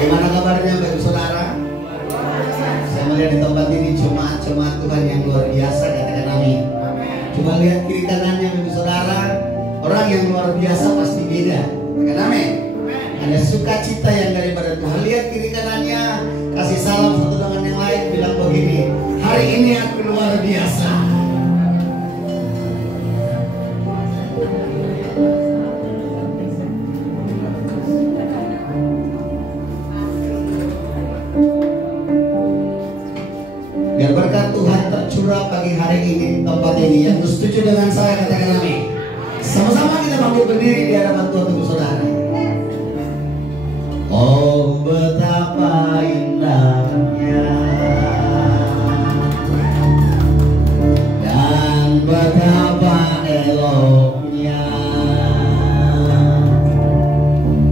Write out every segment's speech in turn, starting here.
Bagaimana kabarnya Bapak Saudara? Saya melihat di tempat ini jemaat-jemaat Tuhan yang luar biasa, katakan amin. Coba lihat kiri kanannya Bapak Saudara, orang yang luar biasa pasti beda, katakan amin. Ada sukacita yang daripada Tuhan. Lihat kiri kanannya, kasih salam satu dengan yang lain, bilang begini, hari ini aku luar biasa. Biar berkat Tuhan tercurah pagi hari ini tempat ini. Yang setuju dengan saya katakan amin. Sama-sama kita bangkit berdiri di hadapan Tuhan Ibu Saudara. Oh betapa indahnya dan betapa eloknya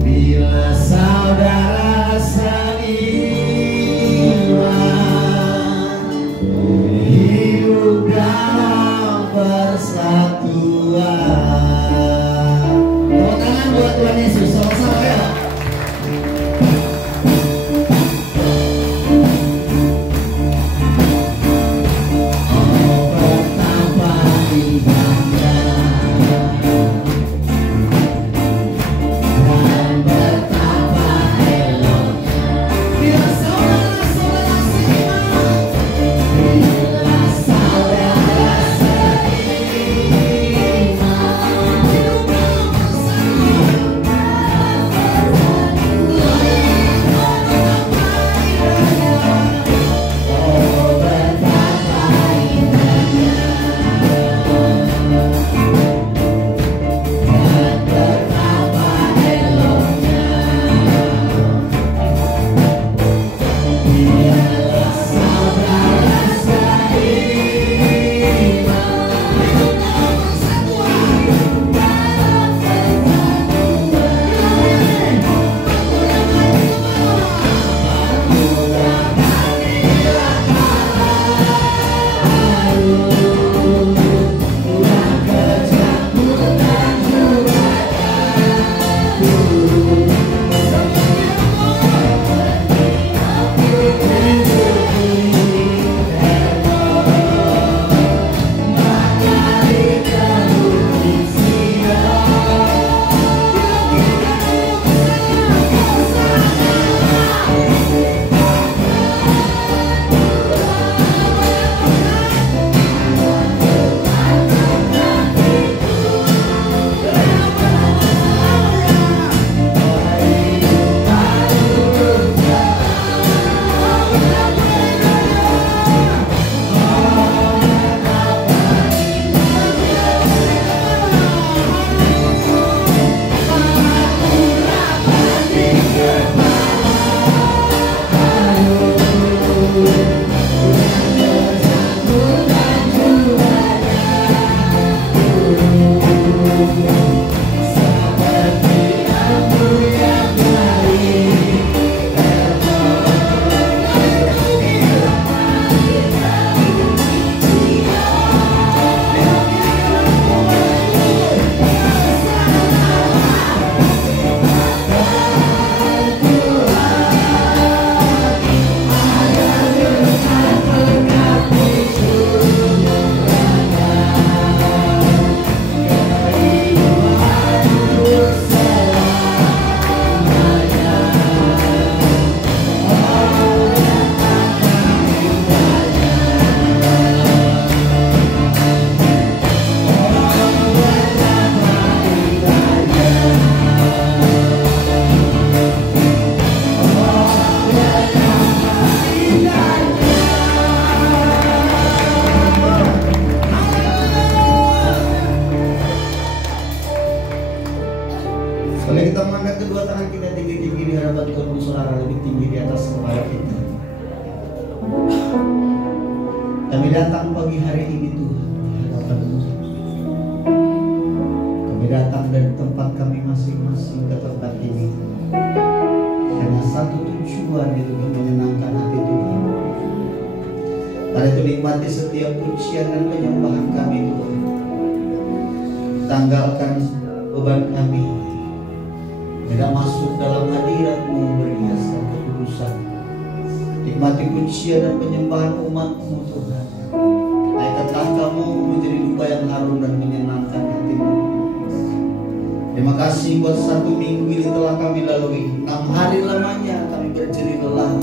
bila saudara seiman hidup dalam persatuan. Tepuk tangan buat Tuhan Yesus, sama-sama ya. Kami datang pagi hari ini Tuhan di hadapan-Mu. Kami datang dari tempat kami masing-masing ke tempat ini hanya satu tujuan, yaitu menyenangkan hati Tuhan. Karena itu nikmati setiap pujian dan penyembahan kami Tuhan. Tanggalkan beban kami, tidak masuk dalam hadirat-Mu, berhiaskan Nikmati pujian dan penyembahan umat-Mu Tuhan. Naikkan tahta-Mu menjadi dupa yang harum dan menyenangkan hati-Mu. Terima kasih buat 1 minggu ini telah kami lalui. 6 hari lamanya kami berjerih lelah.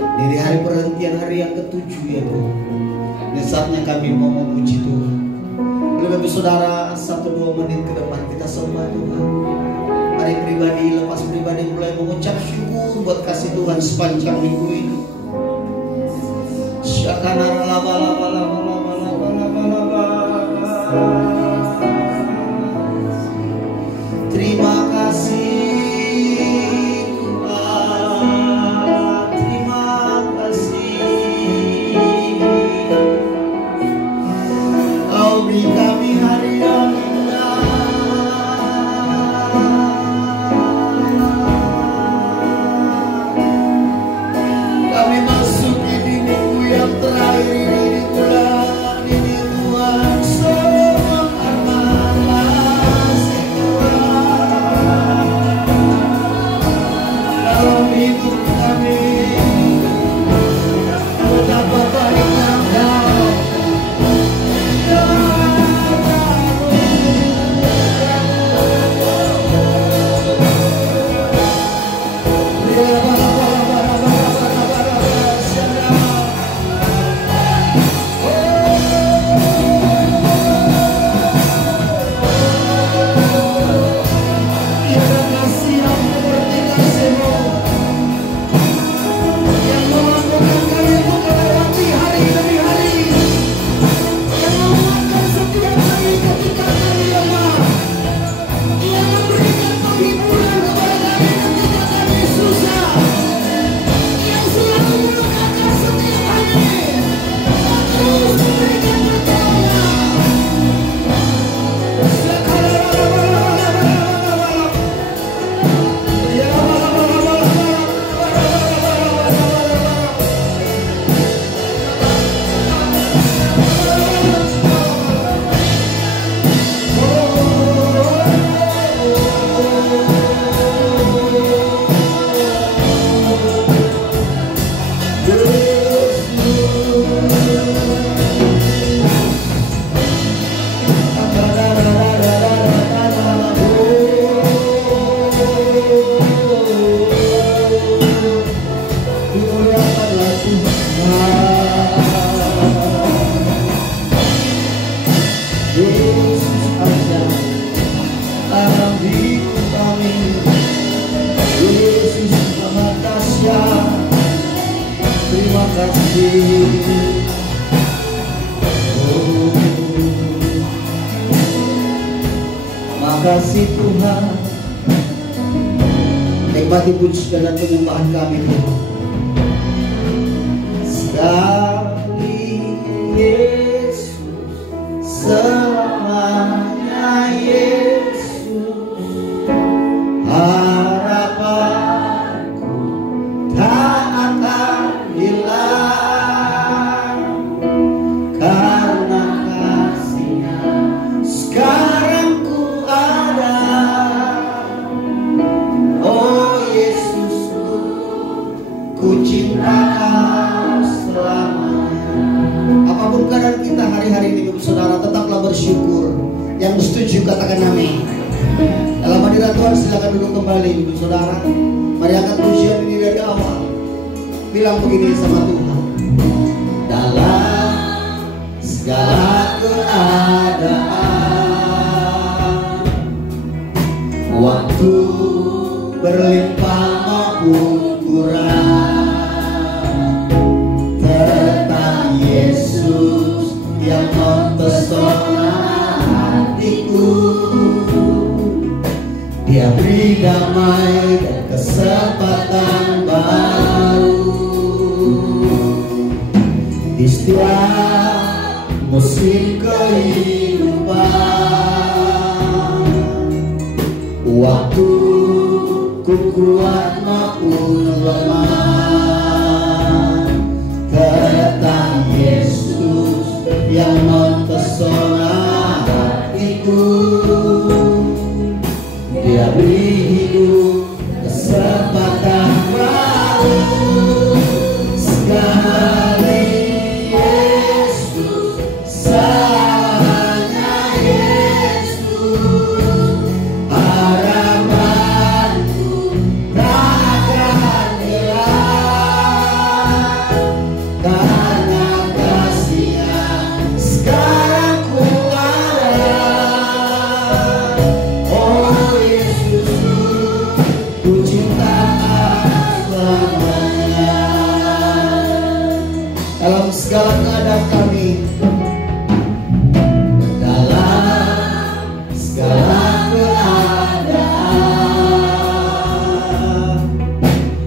Dari hari perhentian hari yang ke-7 ya Tuhan. Ini saatnya kami mau memuji Tuhan. Oleh Bapak Saudara, 1-2 menit ke depan kita sembah Tuhan. Mari pribadi, lepas pribadi mulai mengucap syukur buat kasih Tuhan sepanjang minggu ini. Syakana laba laba laba laba laba laba laba. Terima kasih Tuhan, terima kasih. Kau beri kami hari yang indah. Kami masuki di minggu yang terakhir ini di bulan ini Tuhan. Semua karena kasih Tuhan dalam hidup kami. Betapa baiknya Engkau. Makasih Tuhan. Nikmati pujian dan penyembahan kami Tuhan. Sekali Yesus, selamanya Yesus, harapanku tak akan hilang karena kasih-Nya sekarang ku ada. Oh Yesusku, ku cinta Kau selamanya. Apapun keadaan kita hari-hari ini Bapak Saudara, tetaplah bersyukur. Yang setuju katakan amin. Dalam hadirat Tuhan silakan duduk kembali Bapak Saudara. Mari angkat pujian ini dari awal. Bilang begini sama Tuhan. Dalam segala keadaan, waktu berlimpah maupun kurang, tentang Yesus yang mempesona hatiku. Dia beri damai dan kesempatan baru di setiap musim kehidupan. Waktu ku kuat maupun lemah, tentang Yesus yang mempesona hatiku. Dia beri hidup kesempatan baru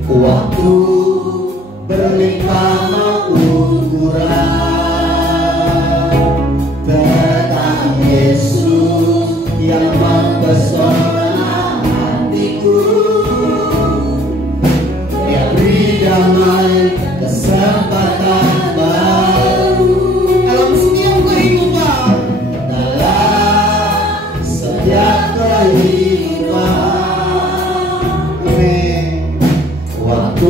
Waktu berlimpah ukuran, tentang Yesus yang mempesona hatiku. Dia beri damai kesempatan baru dalam setiap kehidupan, dalam setiap kehidupan. Waktu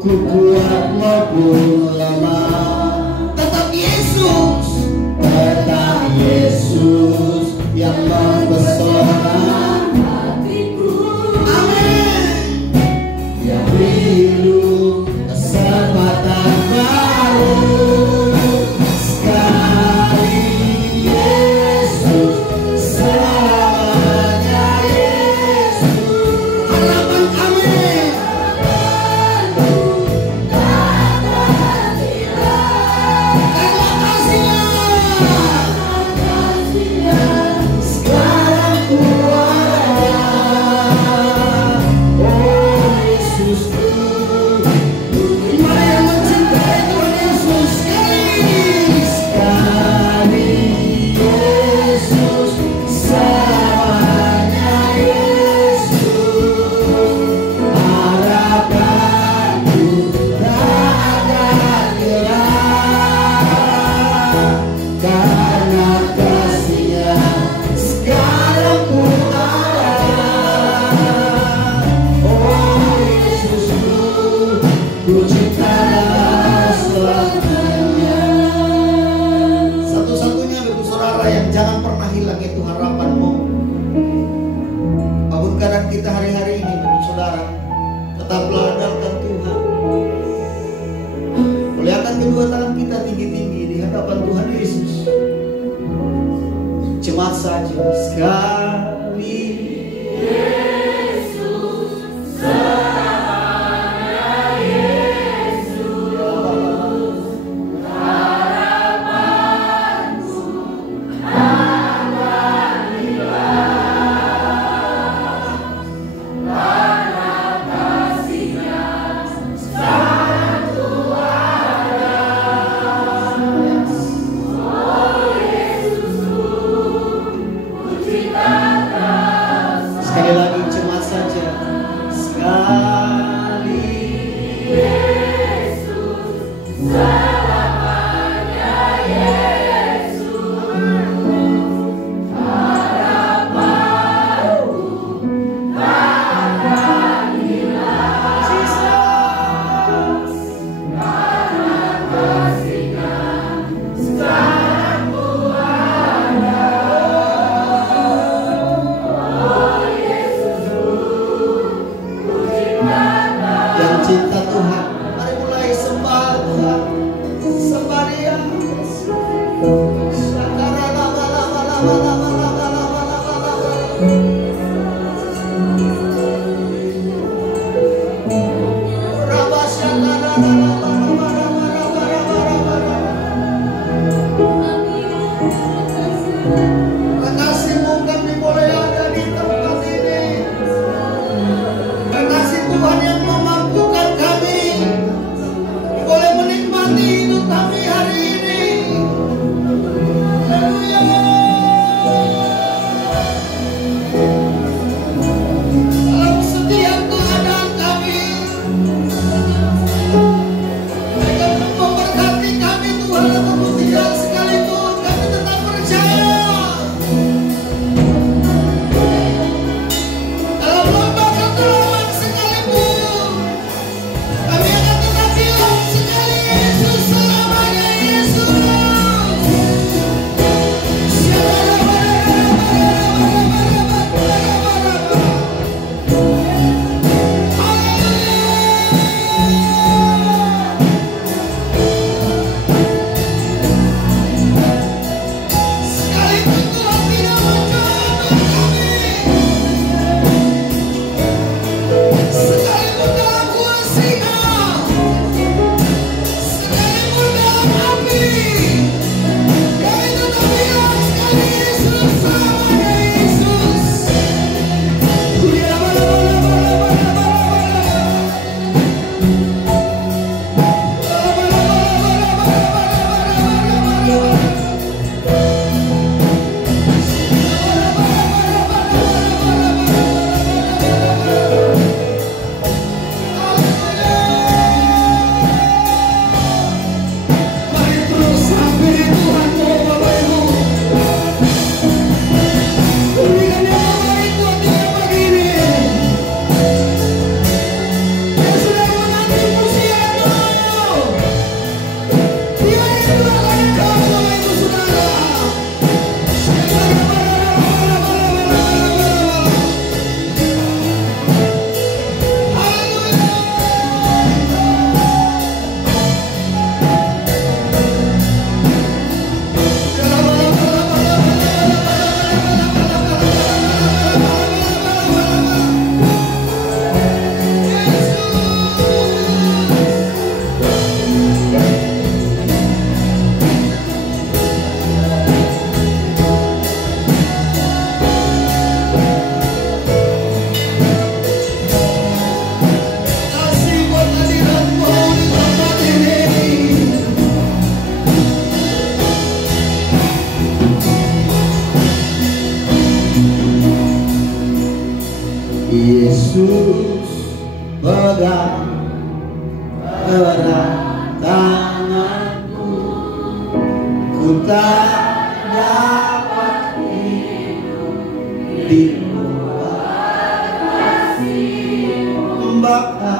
ku kuat maupun lemah, tetap Yesus yang mempesona hatiku. Amin. Yang rindu kesempatan baru, sekali Yesus, selamanya Yesus. Harapan amin. Satu-satunya Bapak Saudara yang jangan pernah hilang itu harapanmu. Bangun keadaan kita hari-hari ini Bapak Saudara, tetaplah andalkan Tuhan. Muliakan kedua tangan kita tinggi-tinggi di hadapan Tuhan Yesus. Cemas saja sekali Yesus, selamanya Yesus. Harapanku akan hilang karena kasih-Nya sekarang ku ada. Oh Yesusku, sekali lagi cemas saja sekali Yesus, selamanya Yesus. Harapanku takkan hilang karena kasih-Nya sekarang ku ada. Yang cinta Tuhan, mari mulai sembah Tuhan, sembah Dia. Kasih-Mu kami boleh ada di tempat ini. Kasih Tuhan yang memampukan kami. Yesus pegang erat tanganku, ku tak dapat hidup di luar kasih-Mu. Bapa,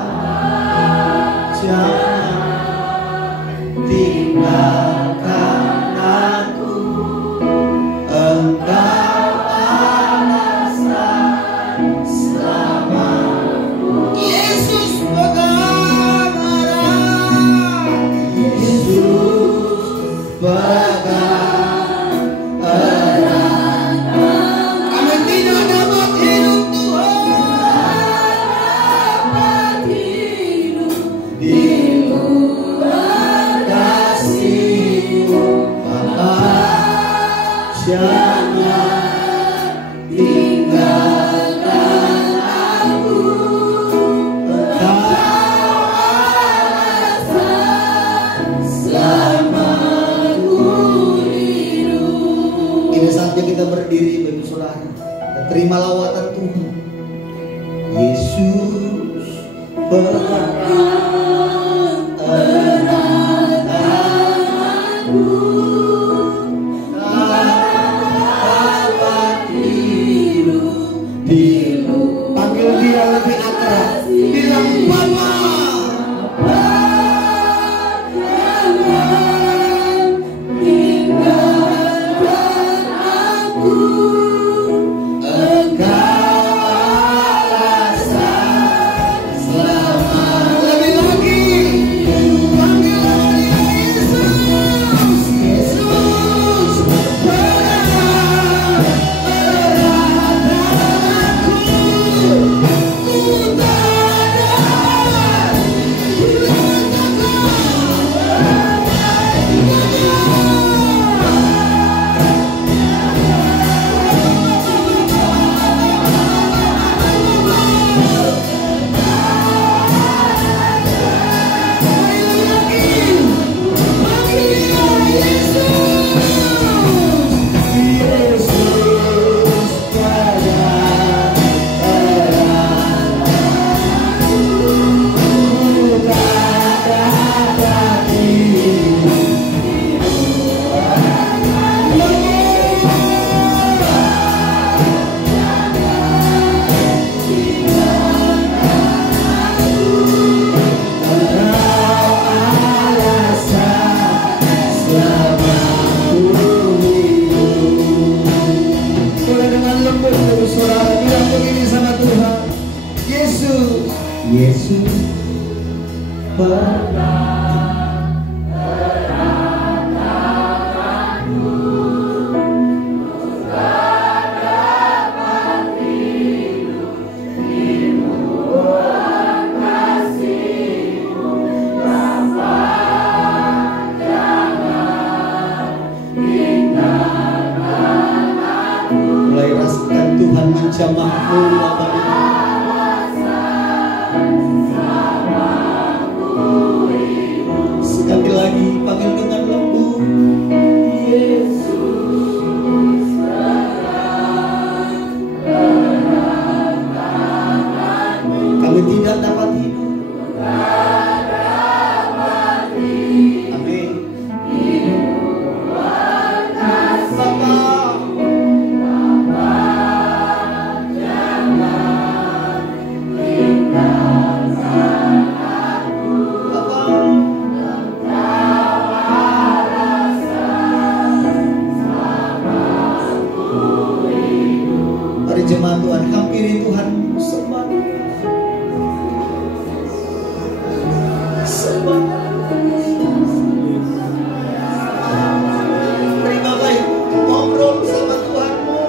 jangan tinggalkan aku, Engkau alasan selamatku. Yesus pegang erat, Yesus pegang erat. Kami tidak dapat hidup, Tuhan, dapat hidup di luar kasih-Mu. Bapa, jangan tinggalkan aku, Engkau alasan selamatku hidup. Ini saatnya kita berdiri, Bapak Saudara, dan terima lawatan Tuhan. Yesus pegang erat tanganku, dapat hidup di luar. Panggil dia lebih akrab, bilang Bapa, jangan tinggalkan aku, Engkau alasan selamat. Lebih lagi, panggil dia Yesus, Yesus pegang erat tanganku, ku tak dapat Yesus pegang erat tanganku, ku tak dapat hidup di luar kasih-Mu. Bapa, jangan tinggalkan aku. Mulai rasakan Tuhan menjamahmu, Bapak. Sekali lagi panggil dengan lembut, Yesus pegang erat tanganku. Kami tidak dapat hidup, amin, di luar kasih. Bapa, jangan tinggalkan aku, Bapa. Mari jemaat Tuhan, hampiri Tuhan, sembah, sembah. Terima baik, ngobrol sama Tuhanmu.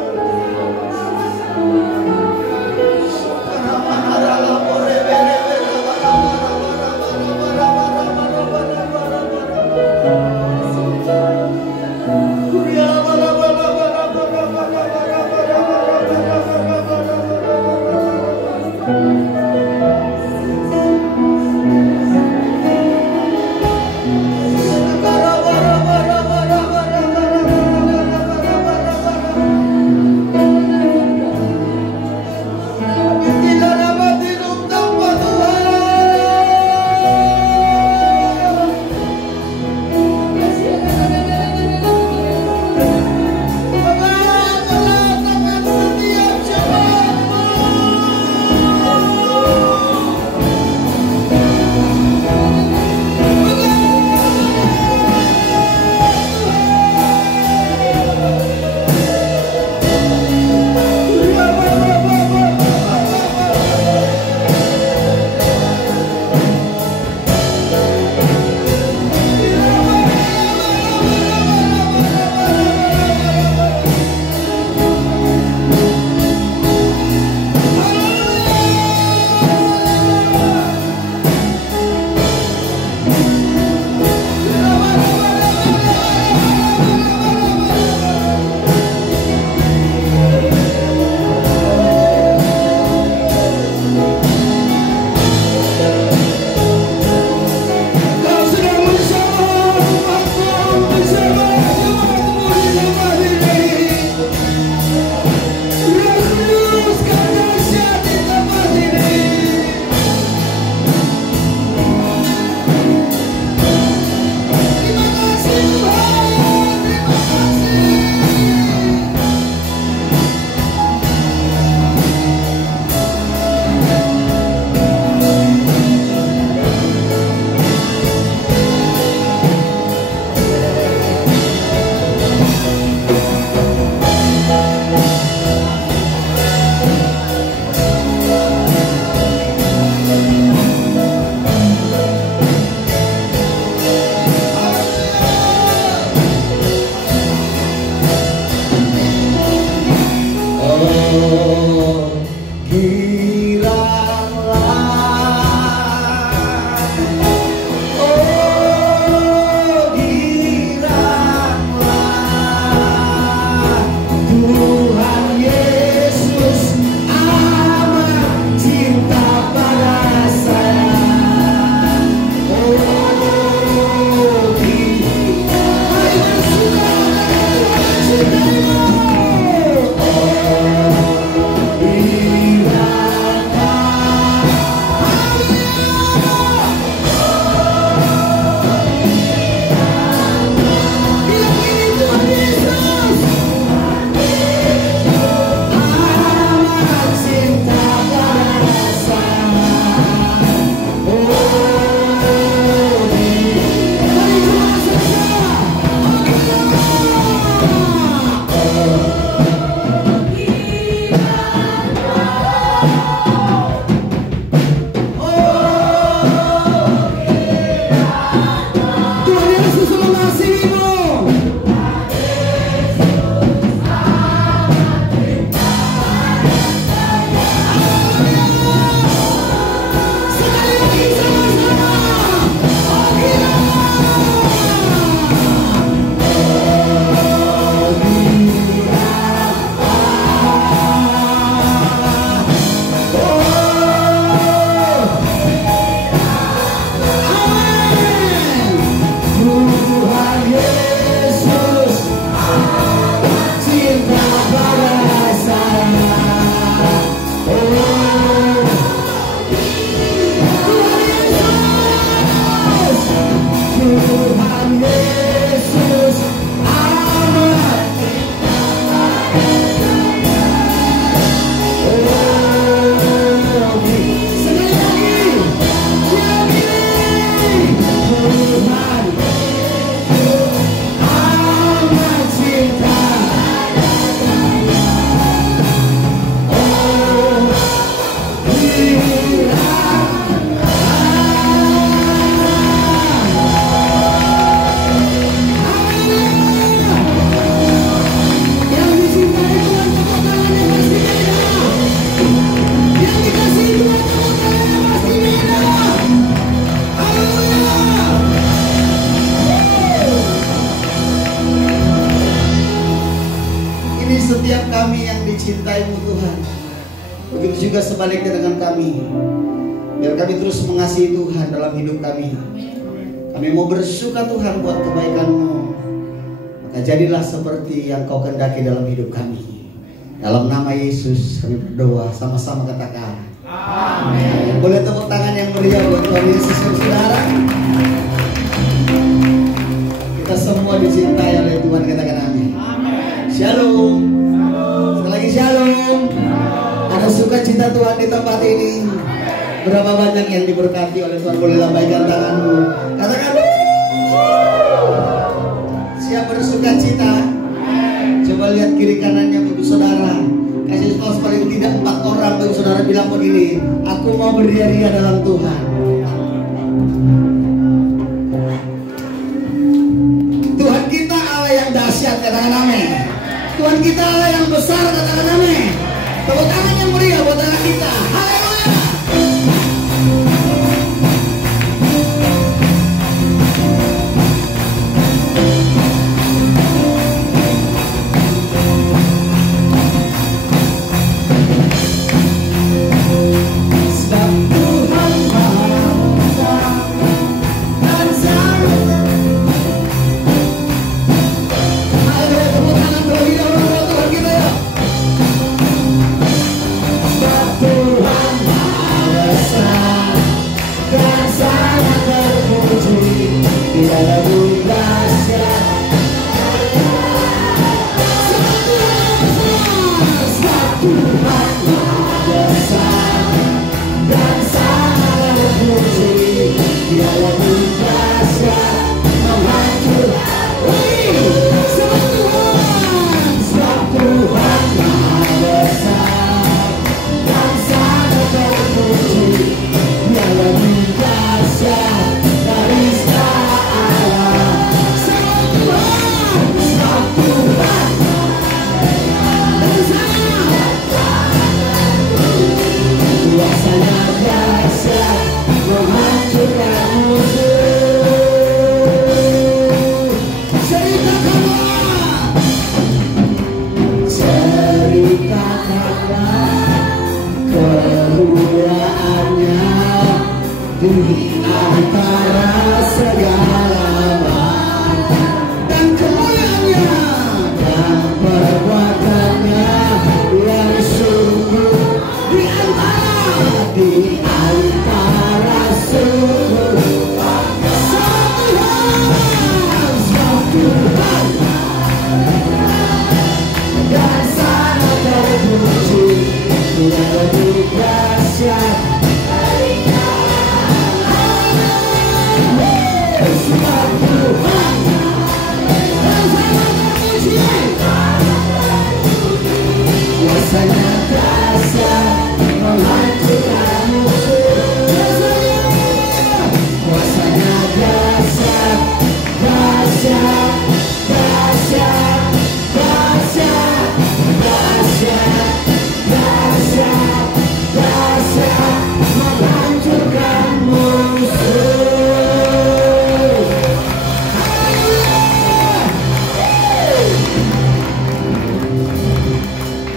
juga sebaliknya dengan kami. Biar kami terus mengasihi Tuhan dalam hidup kami. Kami mau bersuka Tuhan buat kebaikan-Mu. Maka jadilah seperti yang Kau kehendaki dalam hidup kami. Dalam nama Yesus kami berdoa, sama-sama katakan amin. Boleh tepuk tangan yang meriah buat Tuhan Yesus, saudara. Kita semua dicintai oleh Tuhan, katakan amin. Shalom. Sekali lagi shalom. Ada sukacita Tuhan di tempat ini. Berapa banyak yang diberkati oleh Tuhan, boleh lambaikan tanganmu. Katakan siap bersukacita. Coba lihat kiri kanannya Bapak Saudara. Kasih tahu paling tidak 4 orang Bapak Saudara bilang begini, aku mau beria-ria dalam Tuhan. Tuhan kita Allah yang dahsyat, katakan amin. Tuhan kita Allah yang besar, katakan amin. Tepuk tangan yang meriah buat Tuhan kita. Haleluya.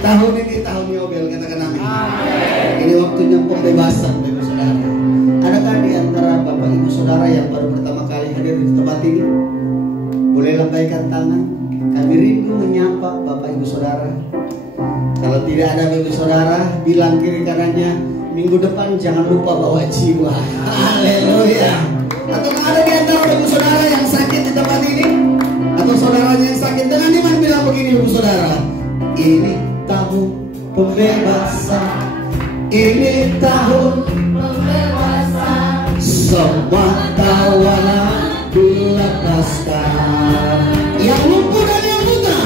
Tahun ini tahun Yobel, katakan amin. Ini waktunya pembebasan Bapak Saudara. Adakah di antara Bapak Ibu Saudara yang baru pertama kali hadir di tempat ini? Boleh lambaikan tangan. Kami rindu menyapa Bapak Ibu Saudara. Kalau tidak ada Bapak Ibu Saudara, bilang kiri kanannya, minggu depan jangan lupa bawa jiwa. Haleluya. Atau ada di antara Bapak Ibu Saudara yang sakit di tempat ini? Atau saudaranya yang sakit, dengan iman bilang begini Bapak Saudara, ini tahun pembebasan, ini tahun pembebasan, semua tawanan dilepaskan, yang lumpuh dan yang buta,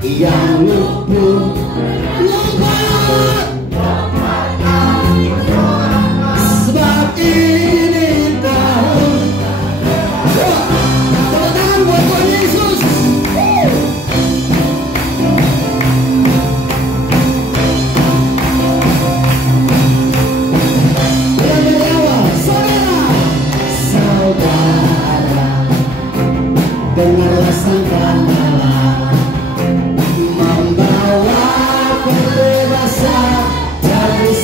yang lumpuh lompat, sebab ini tahun. Tepuk tangan buat Tuhan Yesus. Dengarlah sangkala membawa kebebasan dari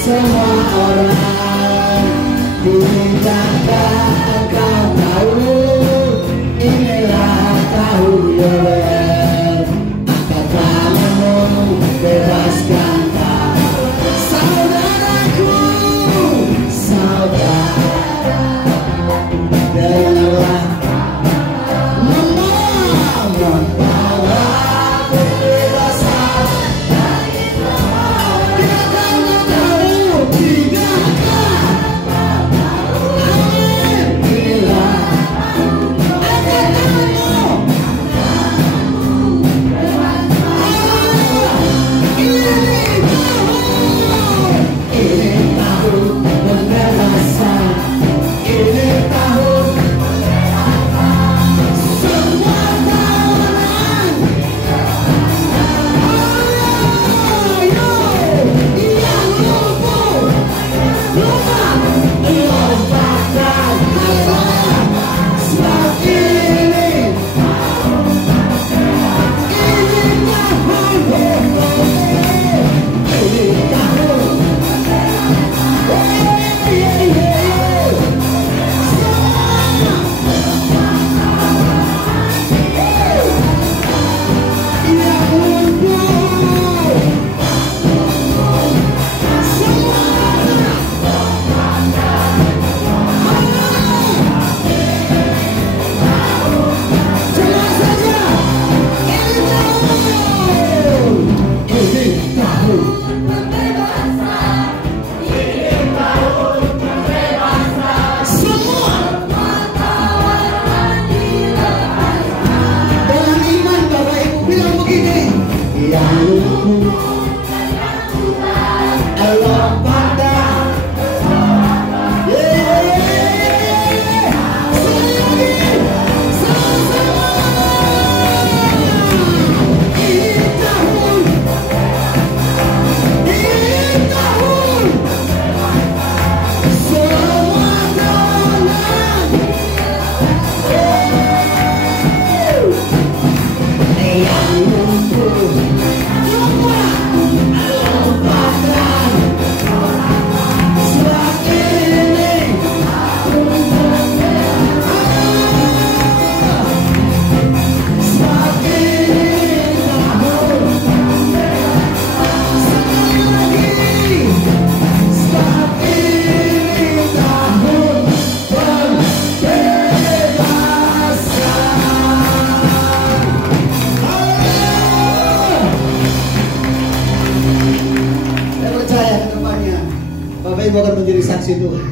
kasih Tuhan.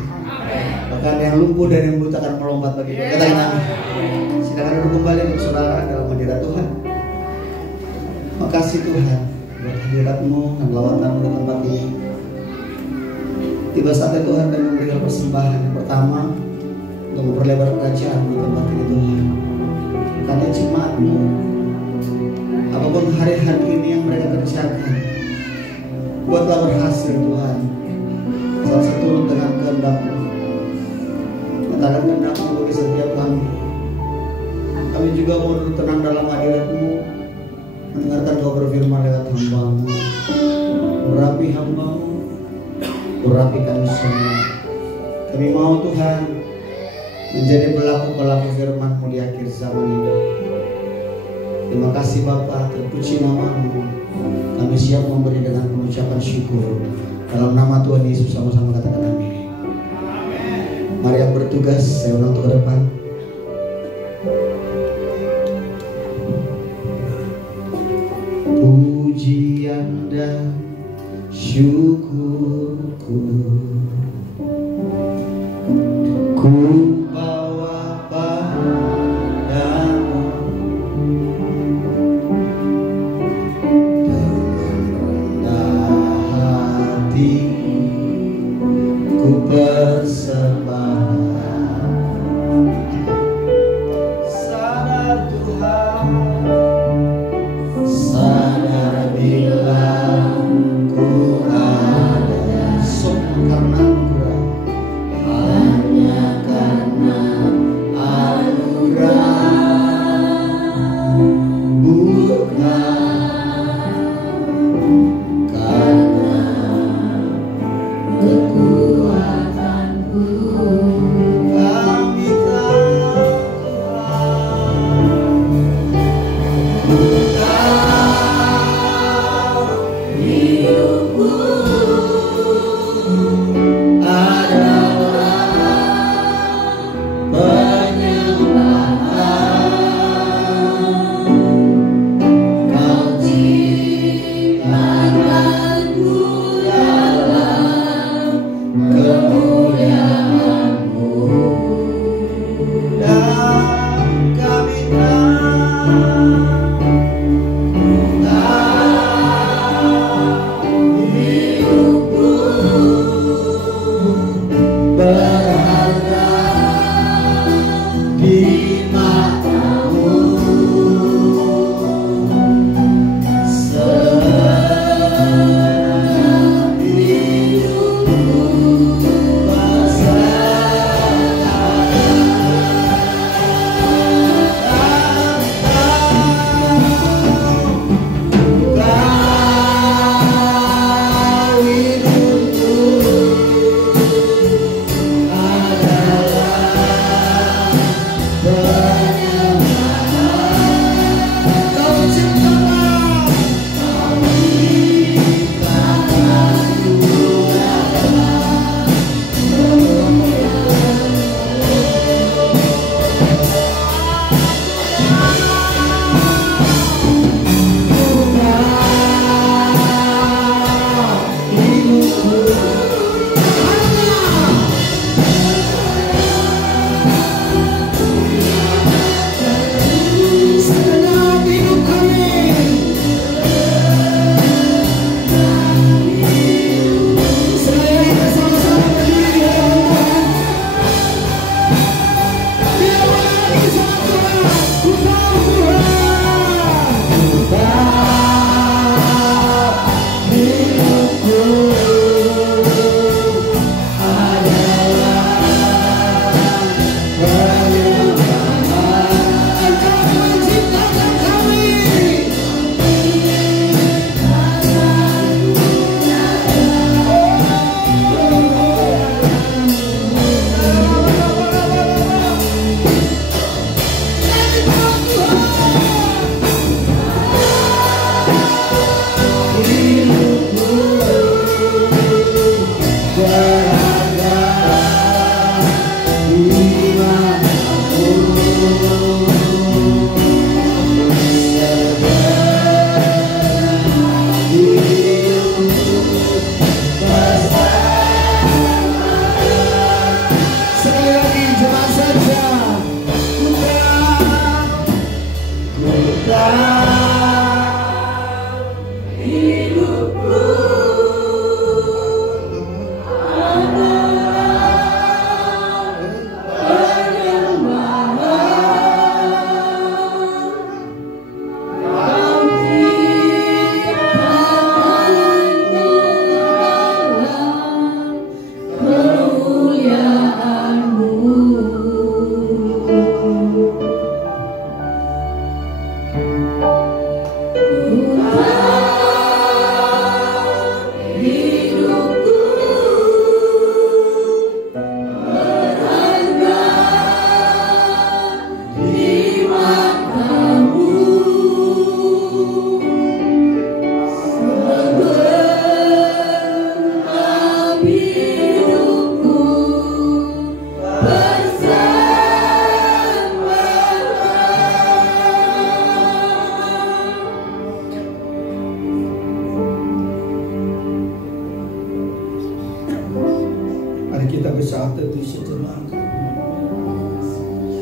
Bahkan yang lumpuh dan yang buta akan melompat bagi Tuhan. Katakan amin. Silakan duduk kembali untuk saudara dalam hadirat Tuhan. Makasih Tuhan buat hadirat-Mu dan lawatan-Mu di tempat ini. Tiba saatnya Tuhan kami memberikan persembahan yang pertama untuk memperlebar kerajaan di tempat ini Tuhan. Kata jemaat-Mu, apapun hari-hari ini yang mereka kerjakan, buatlah berhasil Tuhan. Salah satu dengan kehendak-Mu. Nyatakan kehendak-Mu bagi setiap kami. Kami juga mau duduk tenang dalam hadirat-Mu, mendengarkan Kau berfirman lewat hamba-Mu. Urapi hamba-Mu, urapi kami semua. Kami mau Tuhan menjadi pelaku-pelaku firman-Mu di akhir zaman ini. Terima kasih Bapa, terpuji nama-Mu. Kami siap memberi dengan pengucapan syukur. Dalam nama Tuhan Yesus sama-sama katakan amin. Mari yang bertugas, saya ulang ke depan. Pujian dan syukurku ku bawa padamu, ku persembahkan. Sadar Tuhan, sadar bila ku ada semua karena Anugerah, hanya karena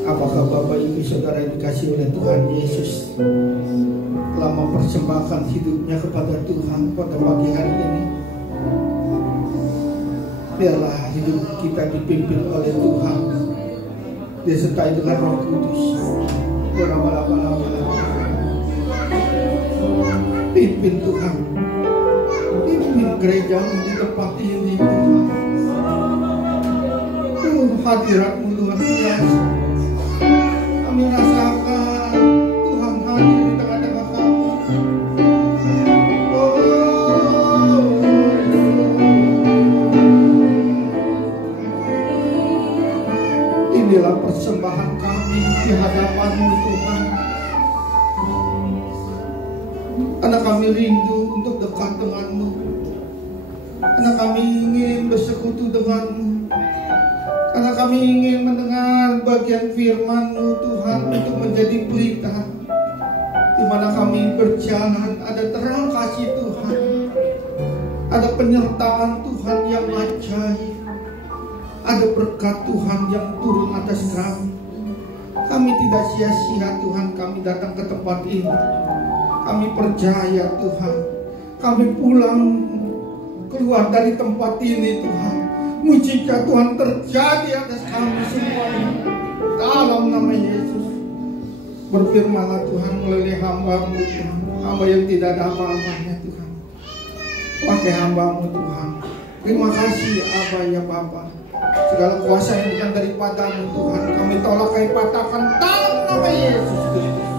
Apakah Bapak Ibu Saudara yang dikasih oleh Tuhan Yesus telah mempersembahkan hidupnya kepada Tuhan pada pagi hari ini? Biarlah hidup kita dipimpin oleh Tuhan, disertai dengan Roh Kudus. Pimpin Tuhan, pimpin gereja-Mu di tempat ini Tuhan. Hadirat-Mu luar biasa. Kami rasakan Tuhan hadir di tengah-tengah kami. Inilah persembahan kami di hadapan-Mu Tuhan. Karena kami rindu untuk dekat dengan-Mu. Karena kami ingin bersekutu dengan-Mu. Karena kami ingin mendengar bagian firman-Mu Tuhan untuk menjadi pelita, di mana kami berjalan ada terang kasih Tuhan, ada penyertaan Tuhan yang ajaib, ada berkat Tuhan yang turun atas kami. Kami tidak sia-sia Tuhan kami datang ke tempat ini. Kami percaya Tuhan, kami pulang keluar dari tempat ini Tuhan, mujizat Tuhan terjadi atas kami semuanya. Dalam nama Yesus, berfirmanlah Tuhan melalui hamba-Mu Tuhan, hamba yang tidak ada apa-apanya Tuhan. Pakai hamba-Mu Tuhan. Terima kasih Aba ya Bapa. Segala kuasa yang bukan daripada-Mu Tuhan, kami tolak, kami patahkan dalam nama Yesus Kristus.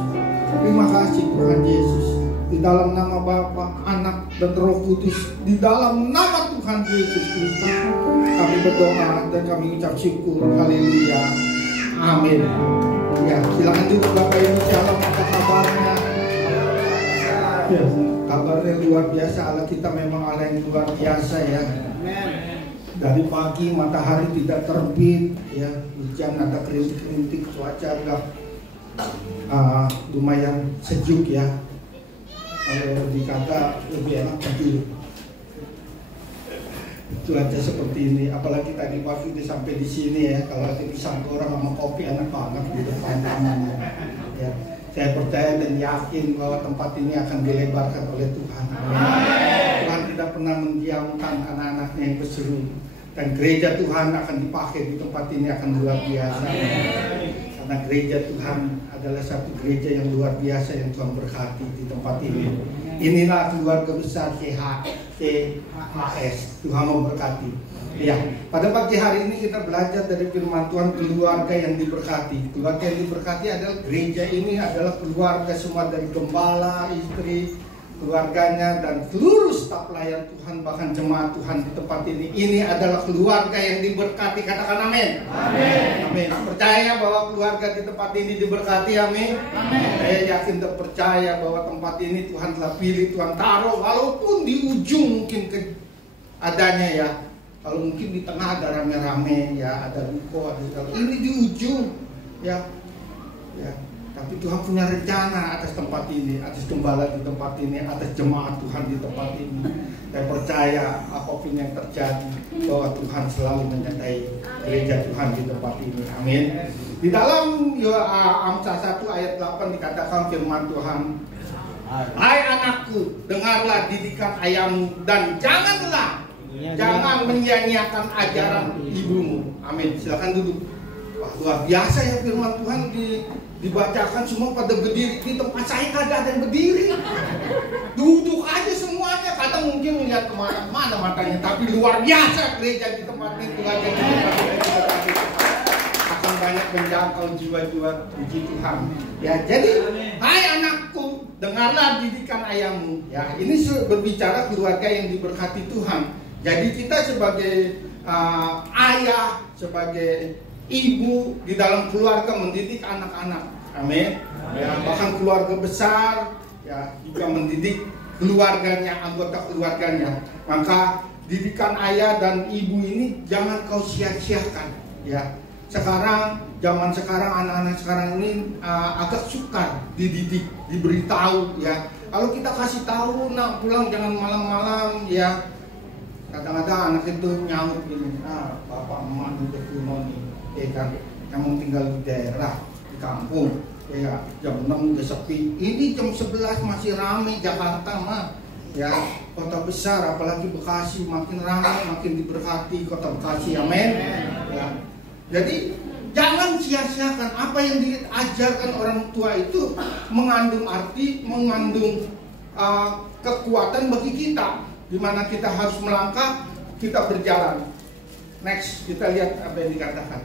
Terima kasih Tuhan Yesus. Di dalam nama Bapa, Anak, dan Roh Kudus, di dalam nama Tuhan Yesus Kristus, kami berdoa dan kami ucap syukur. Haleluya. Amin. Ya, silakan duduk Bapak Ibu. Shalom, apa kabarnya? Ya, kabarnya luar biasa. Allah kita memang Allah yang luar biasa ya. Dari pagi matahari tidak terbit, ya, hujan ada kerintik-kerintik, cuaca agak lumayan sejuk ya. Kalau dikata lebih enak tidur. Cuaca seperti ini, apalagi tadi pagi sampai di sini ya. Kalau lagi pisang goreng sama kopi enak banget di depan taman. Ya, saya percaya dan yakin bahwa tempat ini akan dilebarkan oleh Tuhan. Tuhan tidak pernah mendiamkan anak-anaknya yang berseru, dan gereja Tuhan akan dipakai di tempat ini akan luar biasa. Karena gereja Tuhan adalah satu gereja yang luar biasa yang Tuhan berkati di tempat ini. Inilah keluarga besar CHS. Tuhan memberkati. Ya, pada pagi hari ini kita belajar dari firman Tuhan, keluarga yang diberkati. Keluarga yang diberkati adalah gereja ini adalah keluarga semua, dari gembala, istri, keluarganya, dan seluruh staf pelayan Tuhan, bahkan jemaat Tuhan di tempat ini. Ini adalah keluarga yang diberkati. Katakan amin. Amin. Amin. Percaya bahwa keluarga di tempat ini diberkati. Amin. Amin. Saya yakin dan percaya bahwa tempat ini Tuhan telah pilih, Tuhan taruh, walaupun di ujung mungkin adanya ya. Kalau mungkin di tengah ada rame-rame ya, ada ruko, ada segala. Ini di ujung ya. Ya. Tapi Tuhan punya rencana atas tempat ini, atas gembala di tempat ini, atas jemaat Tuhan di tempat ini. Saya percaya apapun yang terjadi, bahwa Tuhan selalu menyertai gereja Tuhan di tempat ini. Amin. Di dalam Amsal 1 ayat 8 dikatakan firman Tuhan, hai anakku, dengarlah didikan ayahmu, dan jangan menyia-nyiakan ajaran ibumu. Amin. Silakan duduk. Wah, luar biasa ya firman Tuhan dibacakan, semua pada berdiri. Di tempat saya kagak ada yang berdiri, duduk aja semuanya. Kadang mungkin melihat kemana-mana matanya, tapi luar biasa gereja di tempat itu aja akan banyak menjangkau jiwa-jiwa. Puji Tuhan ya. Jadi hai anakku, dengarlah didikan ayahmu ya. Ini berbicara keluarga yang diberkati Tuhan. Jadi kita sebagai ayah, sebagai ibu di dalam keluarga mendidik anak-anak. Amin. Ya, bahkan keluarga besar ya juga mendidik keluarganya, anggota keluarganya. Maka didikan ayah dan ibu ini jangan kau sia-siakan ya. Zaman sekarang anak-anak sekarang ini agak sukar dididik, diberitahu ya. Kalau kita kasih tahu, nak pulang jangan malam-malam ya. Kadang-kadang anak itu nyaut gini, bapak emak udah kuno nih, ya kan. yang tinggal di daerah, di kampung, ya jam 6 udah sepi. Ini jam 11 masih ramai Jakarta mah. Ya, kota besar apalagi Bekasi makin ramai, makin diberkati kota Bekasi. Amin. Ya. Jadi jangan sia-siakan apa yang diajarkan orang tua itu mengandung arti, mengandung kekuatan bagi kita, di mana kita harus melangkah, kita berjalan. Next, kita lihat apa yang dikatakan.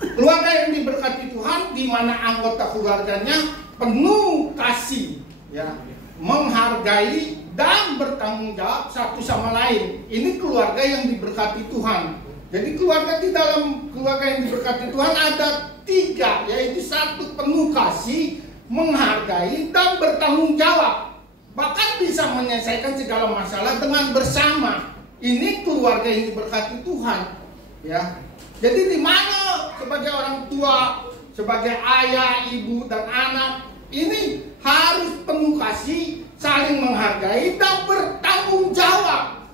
Keluarga yang diberkati Tuhan, di mana anggota keluarganya penuh kasih, ya, menghargai dan bertanggung jawab satu sama lain. Ini keluarga yang diberkati Tuhan. Jadi keluarga, di dalam keluarga yang diberkati Tuhan ada 3, yaitu 1 penuh kasih, menghargai dan bertanggung jawab. Bahkan bisa menyelesaikan segala masalah dengan bersama. Ini keluarga yang diberkati Tuhan, ya. Jadi di mana sebagai orang tua, sebagai ayah, ibu dan anak, ini harus penuh kasih, saling menghargai dan bertanggung jawab,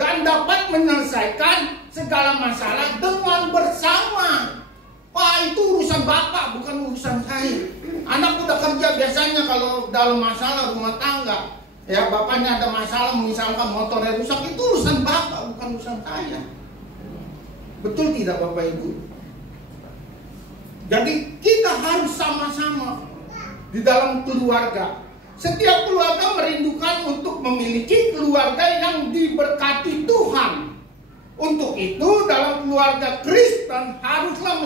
dan dapat menyelesaikan segala masalah dengan bersama. Wah, itu urusan bapak, bukan urusan saya. Anak udah kerja, biasanya kalau dalam masalah rumah tangga, ya bapaknya ada masalah, misalkan motornya rusak, itu urusan bapak, bukan urusan saya. Betul tidak Bapak Ibu? Jadi kita harus sama-sama di dalam keluarga. Setiap keluarga merindukan untuk memiliki keluarga yang diberkati Tuhan. Untuk itu dalam keluarga Kristen haruslah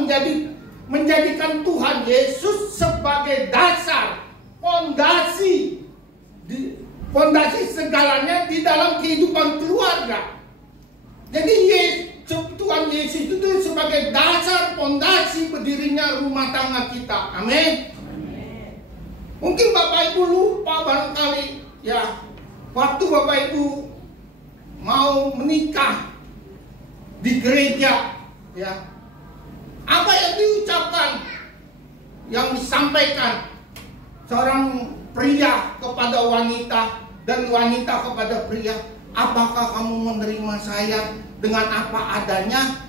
menjadikan Tuhan Yesus sebagai dasar, fondasi segalanya di dalam kehidupan keluarga. Jadi Tuhan Yesus itu sebagai dasar, fondasi berdirinya rumah tangga kita. Amin. Mungkin Bapak Ibu lupa barangkali, ya, waktu Bapak Ibu mau menikah di gereja, ya, apa yang diucapkan, yang disampaikan seorang pria kepada wanita dan wanita kepada pria. Apakah kamu menerima saya dengan apa adanya?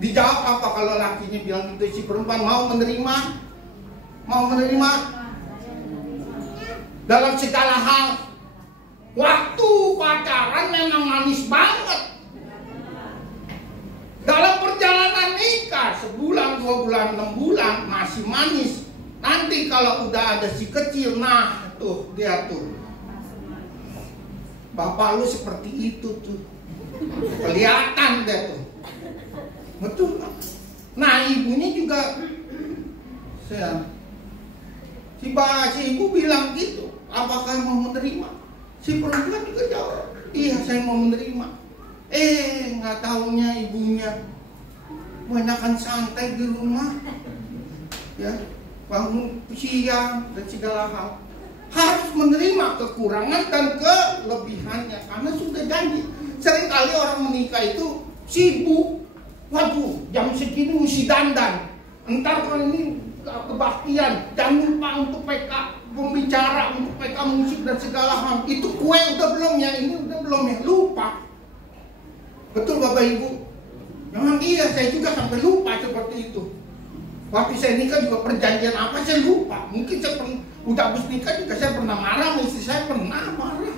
Dijawab apa kalau lakinya bilang gitu, si perempuan mau menerima? Mau menerima? Dalam segala hal. Waktu pacaran memang manis banget. Dalam perjalanan nikah, sebulan, 2 bulan, 6 bulan masih manis. Nanti kalau udah ada si kecil, nah tuh dia tuh, bapak lu seperti itu tuh, kelihatan deh tuh. Betul. Nah ibunya juga, si ibu bilang gitu, apakah mau menerima? Si perempuan juga jawab, iya saya mau menerima. Nggak taunya ibunya banyakan santai di rumah, ya, bangun siang dan segala hal. Harus menerima kekurangan dan kelebihannya, karena sudah janji. Seringkali orang menikah itu sibuk. Waduh, jam segini mesti dandan. Entar kalau ini kebaktian, jangan lupa untuk PK pembicara, untuk PK musik dan segala hal. Itu kue udah belum ya, ini udah belum ya, lupa. Betul Bapak Ibu? Memang iya, saya juga sampai lupa seperti itu. Waktu saya nikah juga perjanjian apa saya lupa. Mungkin saya udah habis nikah juga saya pernah marah, istri saya pernah marah,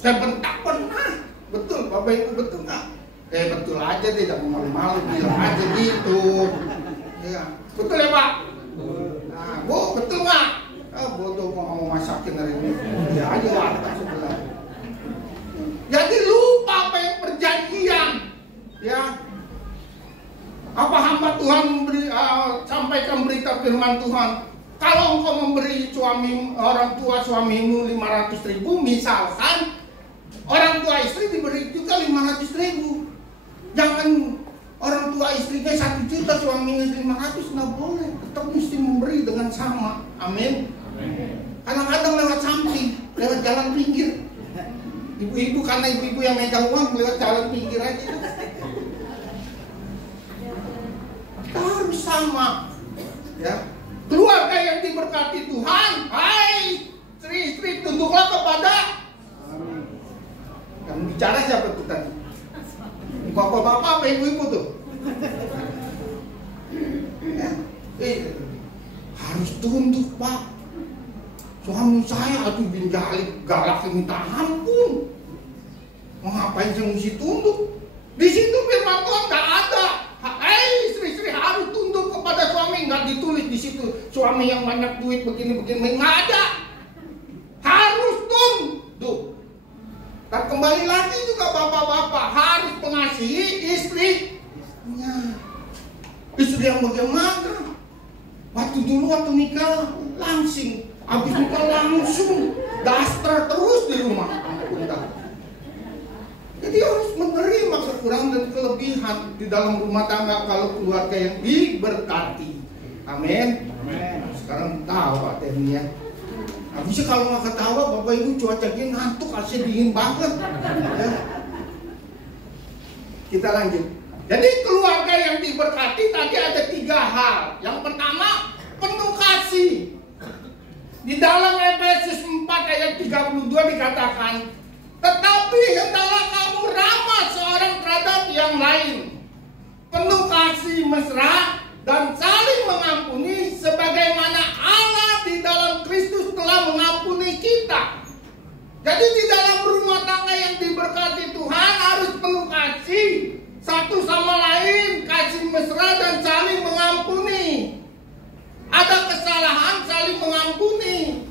saya bentak pernah. Betul Bapak Ibu, betul nggak? Betul aja, tidak malu-malu, bilang aja gitu. Ya, betul ya Pak? Nah, Bu, betul nggak? Bodoh mau masakin hari ini. Ya aja warteg sebelah. Jadi lupa apa yang perjanjian, ya. Apa hamba Tuhan sampaikan berita firman Tuhan, kalau engkau memberi orang tua suamimu 500.000, misalkan orang tua istri diberi juga 500.000. Jangan orang tua istrinya 1 juta, suaminya 500, nggak boleh. Tetap mesti memberi dengan sama. Amin. Kadang-kadang lewat samping, lewat jalan pinggir. Ibu-ibu, karena ibu-ibu yang megang uang, lewat jalan pinggir aja. Kita harus sama, ya. Keluarga yang diberkati Tuhan, hai istri-istri, tunduklah kepada. Yang bicara siapa tuh tadi? Bapak-bapak apa ibu-ibu tuh? Harus tunduk, Pak. Suami saya aduh binjalik galak minta ampun. Mau ngapain saya mesti tunduk? Di situ firman Tuhan nggak ada. Istri-istri harus tunduk kepada suami, nggak ditulis di situ. Suami yang banyak duit begini-begini nggak ada. Harus tunduk. Dan kembali lagi juga bapak-bapak harus mengasihi istrinya. Istri yang bagaimana? Waktu nikah langsing. Habis nikah langsung daster terus di rumah. Jadi harus menerima kekurangan dan kelebihan di dalam rumah tangga kalau keluarga yang diberkati. Amin. Sekarang tawa tekniknya. Habisnya kalau nggak ketawa Bapak Ibu cuaca gini ngantuk, asli dingin banget. Ya. Kita lanjut. Jadi keluarga yang diberkati tadi ada 3 hal. Yang pertama penuh kasih. Di dalam Efesus 4 ayat 32 dikatakan, tetapi hendaklah kamu ramah seorang terhadap yang lain, penuh kasih mesra dan saling mengampuni, sebagaimana Allah di dalam Kristus telah mengampuni kita. Jadi di dalam rumah tangga yang diberkati Tuhan harus penuh kasih satu sama lain, kasih mesra dan saling mengampuni. Ada kesalahan saling mengampuni.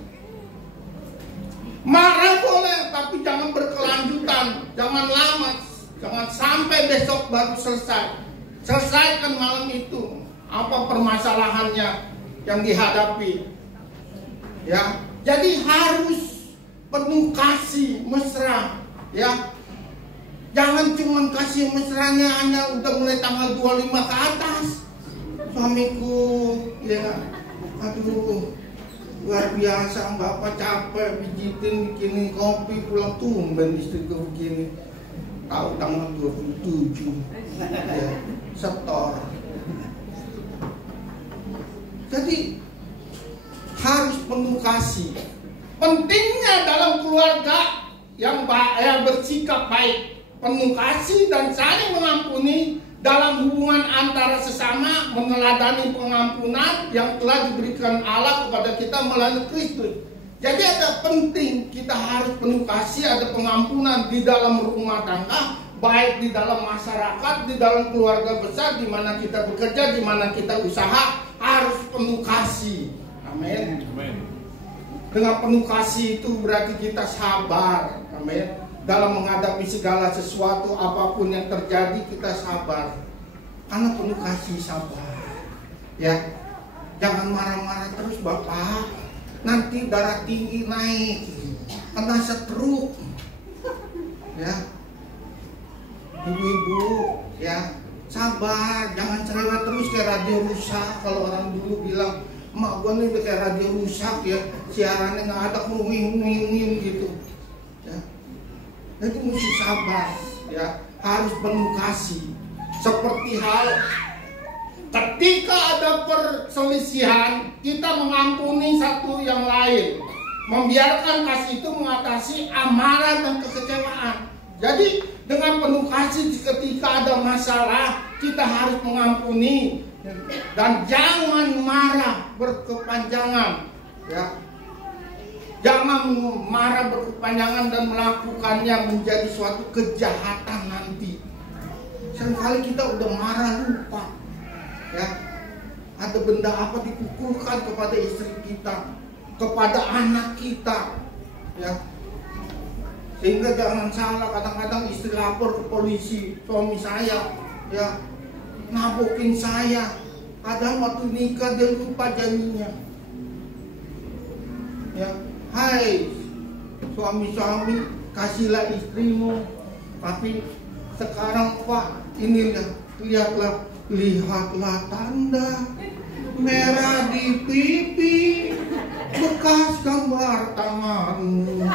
Marah boleh, tapi jangan berkelanjutan, jangan lama, jangan sampai besok baru selesai. Selesaikan malam itu apa permasalahannya yang dihadapi. Ya, jadi harus penuh kasih mesra. Ya, jangan cuma kasih mesranya hanya udah mulai tanggal 25 ke atas. Suamiku, ya, aduh. Luar biasa, Bapak capek pijitin, bikinin kopi, pulang tumben istriku begini. Tahu tanggal 27 ya, setor. Jadi harus penuh kasih. Pentingnya dalam keluarga yang bersikap baik, penuh kasih dan saling mengampuni. Dalam hubungan antara sesama, meneladani pengampunan yang telah diberikan Allah kepada kita melalui Kristus. Jadi ada penting, kita harus penuh kasih, ada pengampunan di dalam rumah tangga, baik di dalam masyarakat, di dalam keluarga besar, di mana kita bekerja, di mana kita usaha, harus penuh kasih. Amin. Dengan penuh kasih itu berarti kita sabar. Amin. Dalam menghadapi segala sesuatu, apapun yang terjadi, kita sabar. Karena penuh kasih, sabar. Ya, jangan marah-marah terus Bapak. Nanti darah tinggi naik, kena stroke. Ya, ibu-ibu, ya sabar. Jangan cerewet terus kayak radio rusak. Kalau orang dulu bilang, emak gua nih kayak radio rusak ya, siarannya nggak ada, nging gitu. Ya. Itu mesti sabar, ya, harus penuh kasih. Seperti hal ketika ada perselisihan, kita mengampuni satu yang lain, membiarkan kasih itu mengatasi amarah dan kekecewaan. Jadi dengan penuh kasih ketika ada masalah, kita harus mengampuni dan jangan marah berkepanjangan, ya. Jangan marah berkepanjangan dan melakukannya menjadi suatu kejahatan nanti. Seringkali kita udah marah lupa. Ya, ada benda apa dipukulkan kepada istri kita, kepada anak kita. Ya, sehingga jangan salah, kadang-kadang istri lapor ke polisi, suami saya, ya, nabokin saya. Kadang waktu nikah dia lupa janjinya. Ya. Hai suami-suami, kasihlah istrimu. Tapi sekarang Pak, ini lihatlah tanda merah di pipi, bekas gambar tanganmu.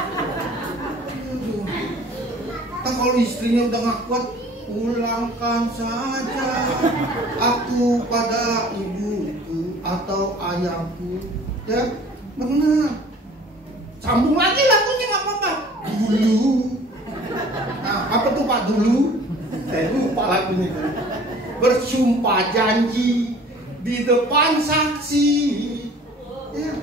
Kalau istrinya udah gak kuat, pulangkan saja aku pada ibuku atau ayahku. Ya benar. Sambung lagi lagunya nggak apa-apa. Dulu. Nah, apa tuh Pak dulu? Saya lupa lagunya. Bersumpah janji di depan saksi. Ya.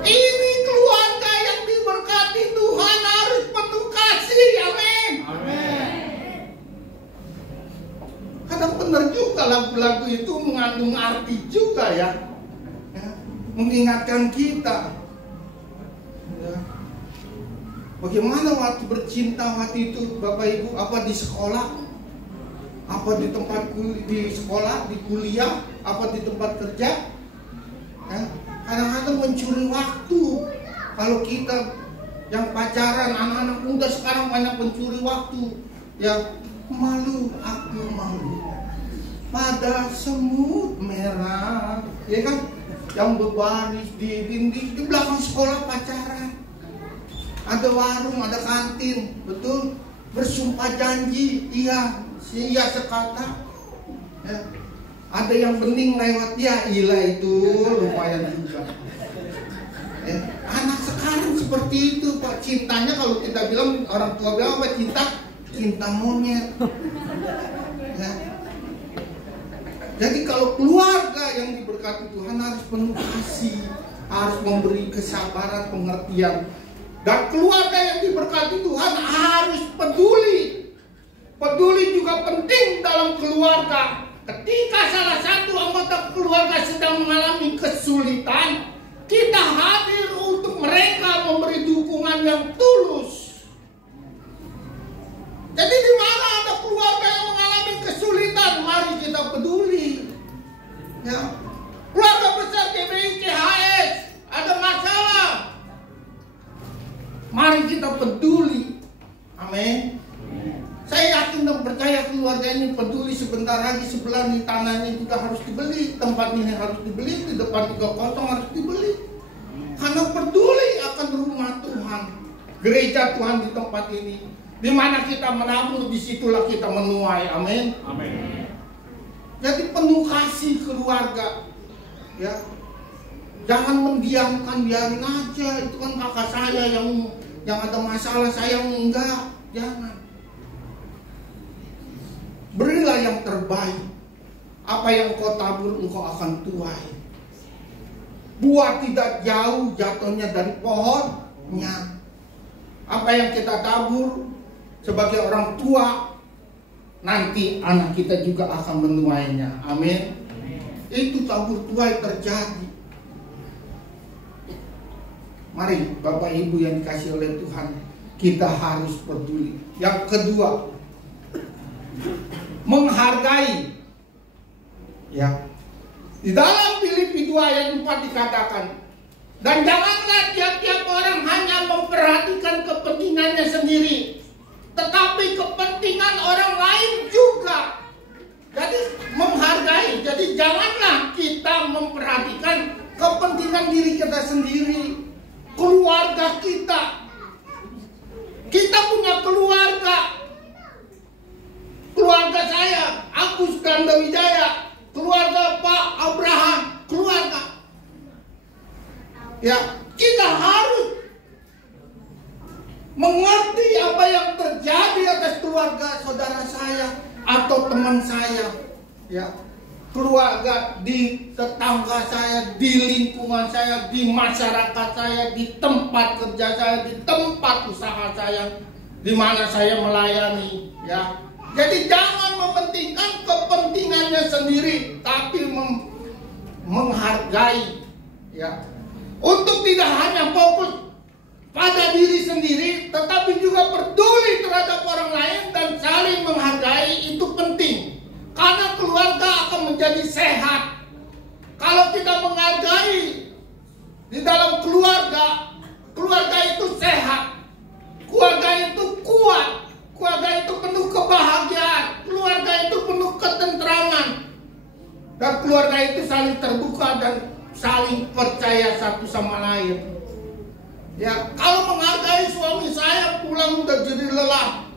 Ini keluarga yang diberkati Tuhan harus penuh kasih. Amin. Kadang benar juga lagu-lagu itu mengandung arti juga ya, mengingatkan kita. Ya. Bagaimana waktu bercinta waktu itu Bapak Ibu, apa di sekolah, apa di tempat di sekolah, di kuliah, apa di tempat kerja, ya. Kadang-kadang mencuri waktu. Kalau kita yang pacaran, anak-anak muda sekarang banyak mencuri waktu, ya. Malu, aku malu pada semut merah, ya kan, yang berbaris di dinding di belakang sekolah pacaran. Ada warung, ada kantin, betul, bersumpah janji, iya sekata, ya. Ada yang bening lewat, ya ilah itu lumayan juga. Ya. Anak sekarang seperti itu Pak, cintanya kalau kita bilang, orang tua bilang apa, cinta monyet. Ya. Jadi kalau keluarga yang diberkati Tuhan harus penuh kasih, harus memberi kesabaran, pengertian. Dan keluarga yang diberkati Tuhan harus peduli. Peduli juga penting dalam keluarga. Ketika salah satu anggota keluarga sedang mengalami kesulitan, kita hadir untuk mereka, memberi dukungan yang tulus. Jadi di mana ada keluarga yang mengalami kesulitan, mari kita peduli. Ya. Keluarga besar GBI CHS ada masalah, mari kita peduli. Amin. Saya yakin dan percaya keluarga ini peduli. Sebentar lagi sebelah nih tanahnya juga harus dibeli, tempat ini harus dibeli, di depan juga kosong harus dibeli. Karena peduli akan rumah Tuhan, gereja Tuhan di tempat ini. Di mana kita menabur, disitulah kita menuai. Amin. Amin. Jadi penuh kasih keluarga, ya. Jangan mendiamkan, biarin aja. Itu kan kakak saya yang ada masalah, saya enggak. Jangan. Berilah yang terbaik. Apa yang kau tabur, engkau akan tuai. Buah tidak jauh jatuhnya dari pohonnya. Apa yang kita tabur sebagai orang tua, nanti anak kita juga akan menuainya. Amin. Itu tabur tuai terjadi. Mari Bapak Ibu yang dikasih oleh Tuhan, kita harus peduli. Yang kedua, menghargai. Ya. Di dalam Filipi 2 ayat 4 dikatakan, dan janganlah tiap-tiap orang hanya memperhatikan kepentingannya sendiri, tetapi kepentingan orang lain juga. Jadi menghargai. Jadi janganlah kita memperhatikan kepentingan diri kita sendiri, keluarga kita. Kita punya keluarga. Keluarga saya, Agus Gandawijaya, keluarga Pak Abraham, keluarga. Ya, kita harus mengerti apa yang terjadi atas keluarga saudara saya atau teman saya. Ya, keluarga di tetangga saya, di lingkungan saya, di masyarakat saya, di tempat kerja saya, di tempat usaha saya, di mana saya melayani. Ya. Jadi jangan mementingkan kepentingannya sendiri, tapi menghargai, ya. Untuk tidak hanya fokus pada diri sendiri, tetapi juga peduli terhadap orang lain dan saling menghargai. Itu penting, karena keluarga akan menjadi sehat. Kalau kita menghargai di dalam keluarga, keluarga itu sehat, keluarga itu kuat. Keluarga itu penuh kebahagiaan, keluarga itu penuh ketentraman, dan keluarga itu saling terbuka dan saling percaya satu sama lain. Ya, kalau menghargai suami saya pulang udah jadi lelah,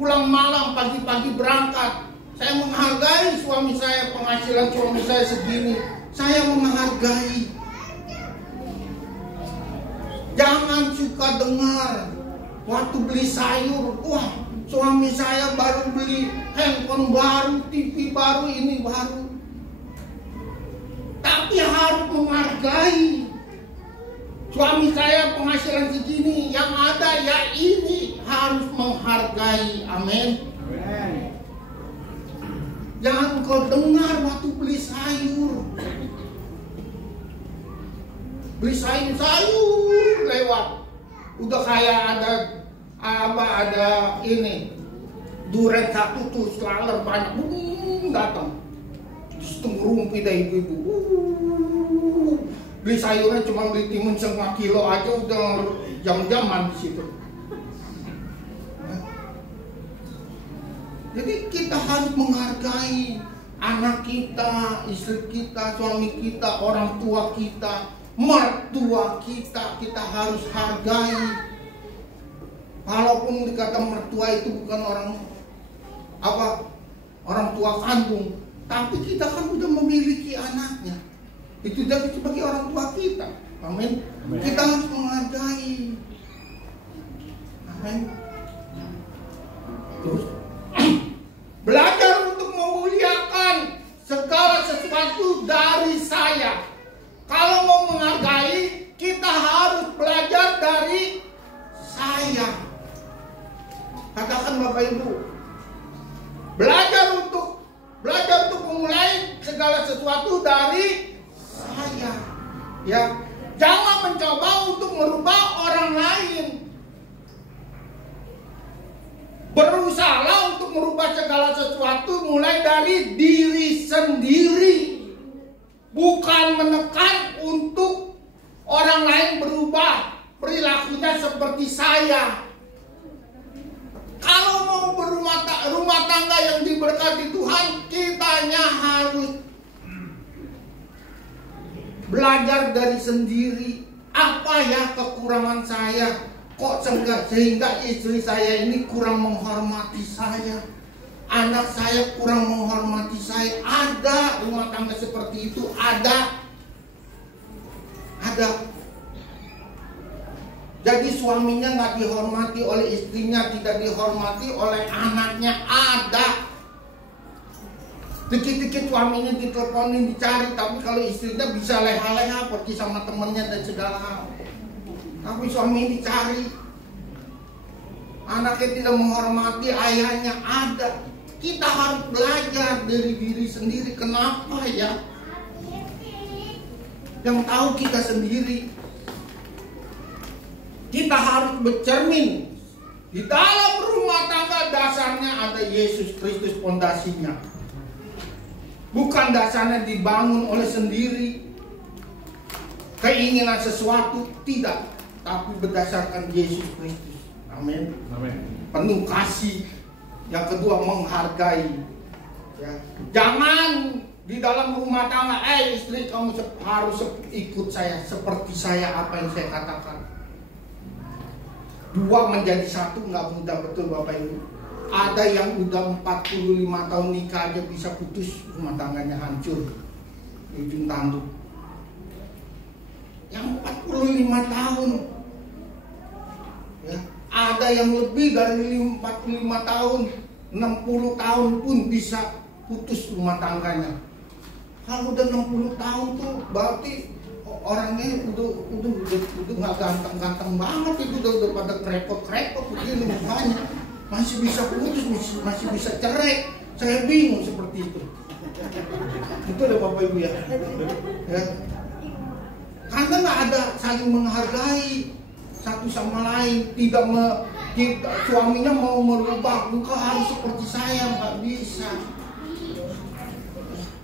pulang malam pagi-pagi berangkat, saya menghargai suami saya, penghasilan suami saya segini, saya menghargai. Jangan suka dengar waktu beli sayur, wah Suami saya baru beli handphone baru, TV baru, ini baru. Tapi harus menghargai. Suami saya penghasilan segini, yang ada ya ini, harus menghargai. Amin. Jangan kau dengar waktu beli sayur. Beli sayur lewat. Udah kayak ada ini. Duren satu tuh selaler banyak. Datang. Setengah rumpi dah ibu-ibu. Beli sayurnya cuma beli timun 1 kilo aja udah jam-jaman di situ. Jadi kita harus menghargai anak kita, istri kita, suami kita, orang tua kita, mertua kita harus hargai. Walaupun dikata mertua itu bukan orang tua kandung, tapi kita kan sudah memiliki anaknya. Itu jadi sebagai orang tua kita. Amin. Kita harus menghargai. Amin. Terus belajar untuk memuliakan segala sesuatu dari saya. Kalau mau menghargai, kita harus belajar dari saya. Katakan Bapak Ibu, belajar untuk memulai segala sesuatu dari saya. Ya, jangan mencoba untuk merubah orang lain. Berusaha untuk merubah segala sesuatu mulai dari diri sendiri. Bukan menekan untuk orang lain berubah perilakunya seperti saya. Kalau mau rumah tangga yang diberkati Tuhan, kitanya harus belajar dari sendiri. Apa ya kekurangan saya? Kok sehingga istri saya ini kurang menghormati saya, anak saya kurang menghormati saya. Ada rumah tangga seperti itu, ada. Jadi suaminya nggak dihormati oleh istrinya, tidak dihormati oleh anaknya, ada. Dikit-dikit suaminya diteleponin, dicari, tapi kalau istrinya bisa leha-leha pergi sama temennya dan segala hal. Tapi suami dicari, anaknya tidak menghormati ayahnya, ada. Kita harus belajar dari diri sendiri. Kenapa ya? Yang tahu kita sendiri. Kita harus bercermin. Di dalam rumah tangga dasarnya ada Yesus Kristus pondasinya. Bukan dasarnya dibangun oleh sendiri, keinginan sesuatu, tidak. Tapi berdasarkan Yesus Kristus. Amin. Penuh kasih. Yang kedua, menghargai. Ya. Jangan di dalam rumah tangga, istri kamu harus ikut saya, seperti saya, apa yang saya katakan. Dua menjadi satu nggak mudah, betul Bapak Ibu. Ada yang udah 45 tahun nikah aja bisa putus, rumah tangganya hancur, ujung tanduk. Yang 45 tahun, ya, ada yang lebih dari 45 tahun, 60 tahun pun bisa putus rumah tangganya. Kalau udah 60 tahun tuh berarti orangnya udah nggak ganteng banget, itu udah pada krepot begini mukanya, masih bisa putus, masih bisa cerai. Saya bingung seperti itu. Itu ada Bapak Ibu ya. Karena nggak ada saling menghargai satu sama lain. Suaminya mau merubah, engkau harus seperti saya, nggak bisa.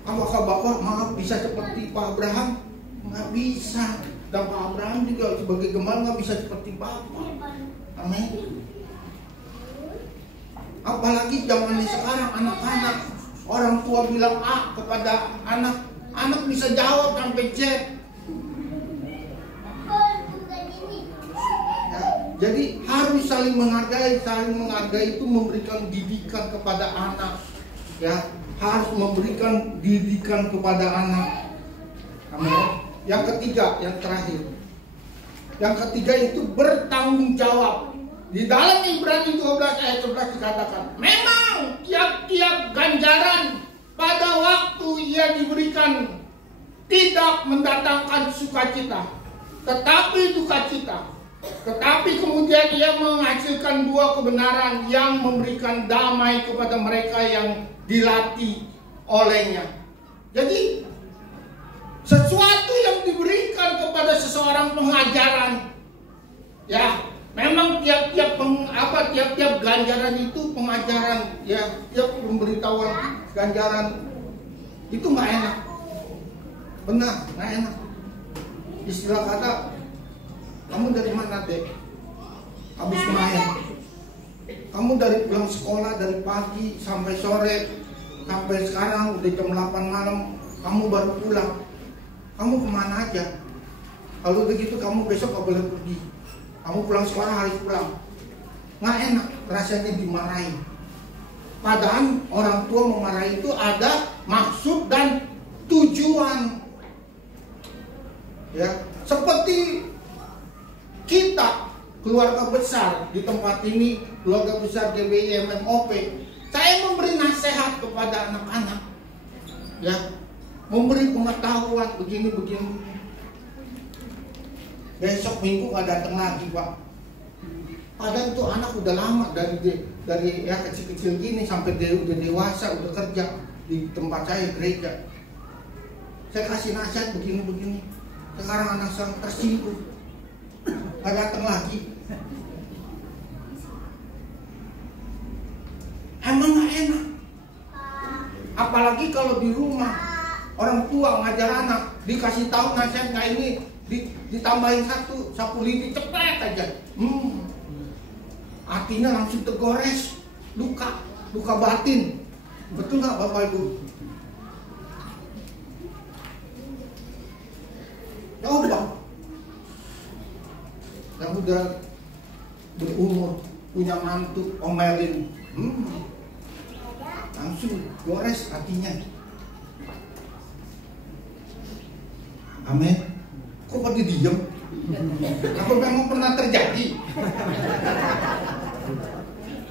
Apakah Bapak maaf bisa seperti Pak Abraham? Nggak bisa. Dan Pak Abraham juga sebagai gembala nggak bisa seperti Bapak. Amin. Apalagi zaman sekarang anak-anak, orang tua bilang A kepada anak bisa jawab sampai Z. Ya, jadi harus saling menghargai. Saling menghargai itu memberikan didikan kepada anak. Ya, harus memberikan didikan kepada anak. Amin. Yang ketiga, yang terakhir. Yang ketiga itu bertanggung jawab. Di dalam Ibrani 12 ayat 11 dikatakan, memang tiap-tiap ganjaran pada waktu ia diberikan tidak mendatangkan sukacita, tetapi duka cita. Tetapi kemudian ia menghasilkan buah kebenaran yang memberikan damai kepada mereka yang dilatih olehnya. Jadi sesuatu yang diberikan kepada seseorang pengajaran, ya memang tiap-tiap ganjaran itu pengajaran, ya tiap pemberitahuan ganjaran itu nggak enak, benar nggak enak. Istilah kata, kamu dari mana dek? Habis main. Kamu dari pulang sekolah dari pagi sampai sore, sampai sekarang udah jam 8 malam, kamu baru pulang. Kamu kemana aja? Kalau begitu kamu besok gak boleh pergi. Kamu pulang sekolah harus pulang. Nggak enak, rasanya dimarahi. Padahal orang tua memarahi itu ada maksud dan tujuan. Ya, seperti kita keluarga besar di tempat ini, keluarga besar GBI MMOP, saya memberi nasihat kepada anak-anak, ya, memberi pengetahuan begini. Besok minggu nggak datang lagi pak. Padahal itu anak udah lama dari ya kecil-kecil gini sampai dia udah dewasa, udah kerja di tempat saya gereja. Saya kasih nasihat begini. Sekarang anak saya tersinggung, nggak datang lagi. Emang nggak enak. Apalagi kalau di rumah orang tua ngajar anak, dikasih tahu nasihat nggak ini, ditambahin satu sapu lidi cepet aja. Hatinya langsung tergores, luka batin. Betul nggak Bapak Ibu? Coba yang udah berumur punya mantu omelin, langsung gores hatinya. Amin. Kok pada diem? Apa memang pernah terjadi?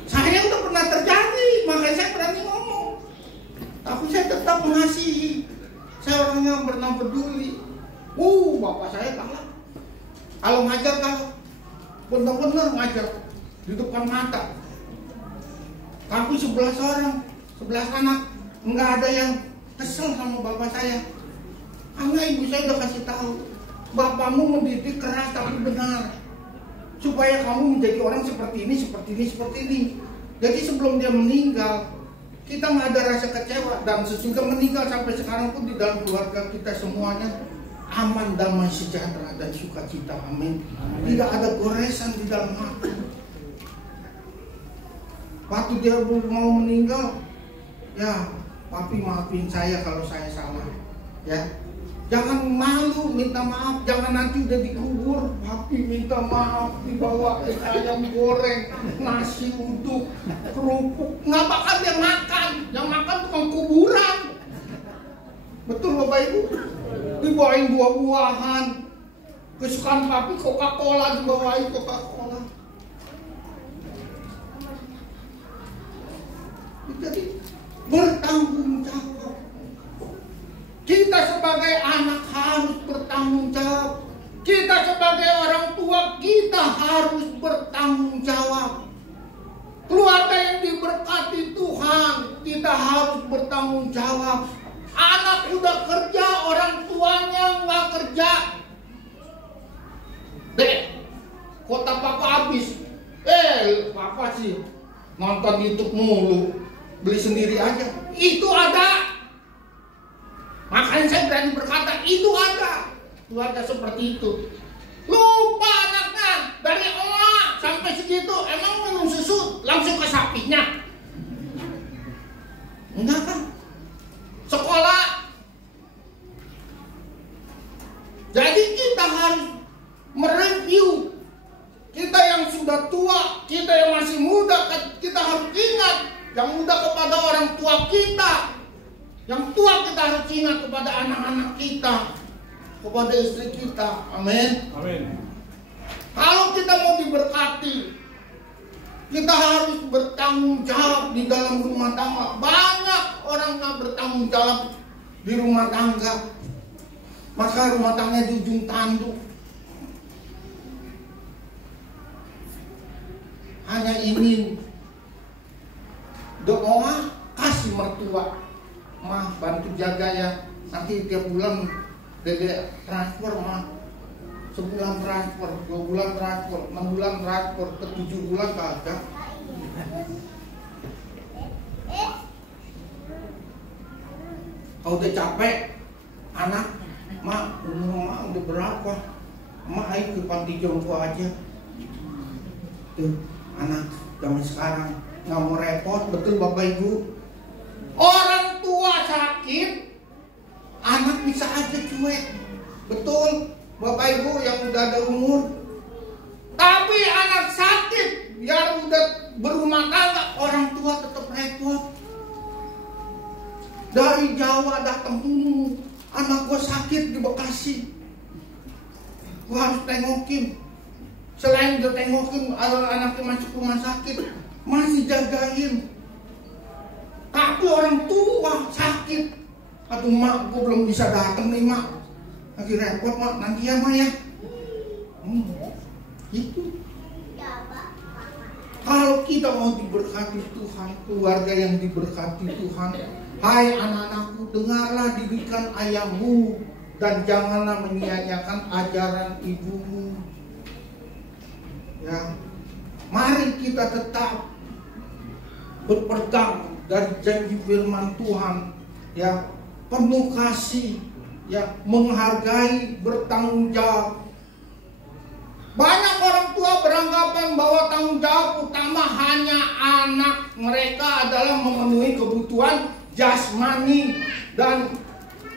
Saya udah pernah terjadi, makanya saya berani ngomong. Tapi saya tetap mengasihi. Saya orang yang pernah peduli. Bapak saya kalah. Kalau ngajar kalah, benar-benar ngajar di depan mata. Tapi 11 orang, 11 anak, nggak ada yang kesel sama bapak saya. Karena ibu saya udah kasih tahu, bapakmu mendidik keras tapi benar, supaya kamu menjadi orang seperti ini. Jadi sebelum dia meninggal, kita nggak ada rasa kecewa, dan sesudah meninggal sampai sekarang pun di dalam keluarga kita semuanya aman, damai, sejahtera dan sukacita. Amin. Tidak ada goresan di dalam hati. Waktu dia mau meninggal, ya papi maafin saya kalau saya salah, ya. Jangan malu minta maaf, jangan nanti udah dikubur, papi minta maaf, dibawa ayam goreng, nasi uduk, kerupuk, nggak bakal dia makan, yang makan tukang kuburan. Betul Bapak Ibu? Dibawain buah-buahan, kesukaan papi Coca-Cola, dibawain Coca-Cola. Jadi bertanggung jawab. Kita sebagai anak harus bertanggung jawab. Kita sebagai orang tua, kita harus bertanggung jawab. Keluarga yang diberkati Tuhan, kita harus bertanggung jawab. Anak udah kerja, orang tuanya nggak kerja. Dek, kota papa habis. Papa sih nonton YouTube mulu, beli sendiri aja. Itu ada. Makanya saya berani berkata, itu ada. Keluarga seperti itu. Lupa anaknya, dari emak sampai segitu, emang minum susu langsung ke sapinya? Enggak kan? Sekolah. Jadi kita harus mereview. Kita yang sudah tua, kita yang masih muda, kita harus ingat. Yang muda kepada orang tua kita, yang tua kita harus ingat kepada anak-anak kita, kepada istri kita. Amin. Amin. Kalau kita mau diberkati, Kita harus bertanggung jawab di dalam rumah tangga. Banyak orang nggak bertanggung jawab di rumah tangga. Maka rumah tangga di ujung tanduk. Hanya ingin doa, kasih mertua. Mah, bantu jaga ya. Nanti tiap bulan dede transfer, mah. Sebulan transfer, 2 bulan transfer, 6 bulan transfer, ke 7 bulan kagak. Kalau udah capek, anak, mak, umur mak udah berapa? Mak ayo ke panti jompo aja. Tuh, anak zaman sekarang nggak mau repot, betul Bapak Ibu? Orang tua sakit, anak bisa aja cuek, betul Bapak Ibu yang udah ada umur. Tapi anak sakit yang udah berumah tangga, orang tua tetap repot. Dari Jawa datang dulu, anak gue sakit di Bekasi, gue harus tengokin. Selain udah tengokin, anaknya masuk rumah sakit, masih jagain. Tapi orang tua sakit, aduh mak, gue belum bisa datang nih mak. Lagi repot mak, nanti ya mak ya. Itu. Kalau kita mau diberkati Tuhan, keluarga yang diberkati Tuhan, hai anak-anakku, dengarlah didikan ayahmu dan janganlah menyia-nyiakan ajaran ibumu. Ya, mari kita tetap berpegang dari janji firman Tuhan, ya, penuh kasih, ya, menghargai, bertanggung jawab. Banyak orang tua beranggapan bahwa tanggung jawab utama hanya anak mereka adalah memenuhi kebutuhan jasmani dan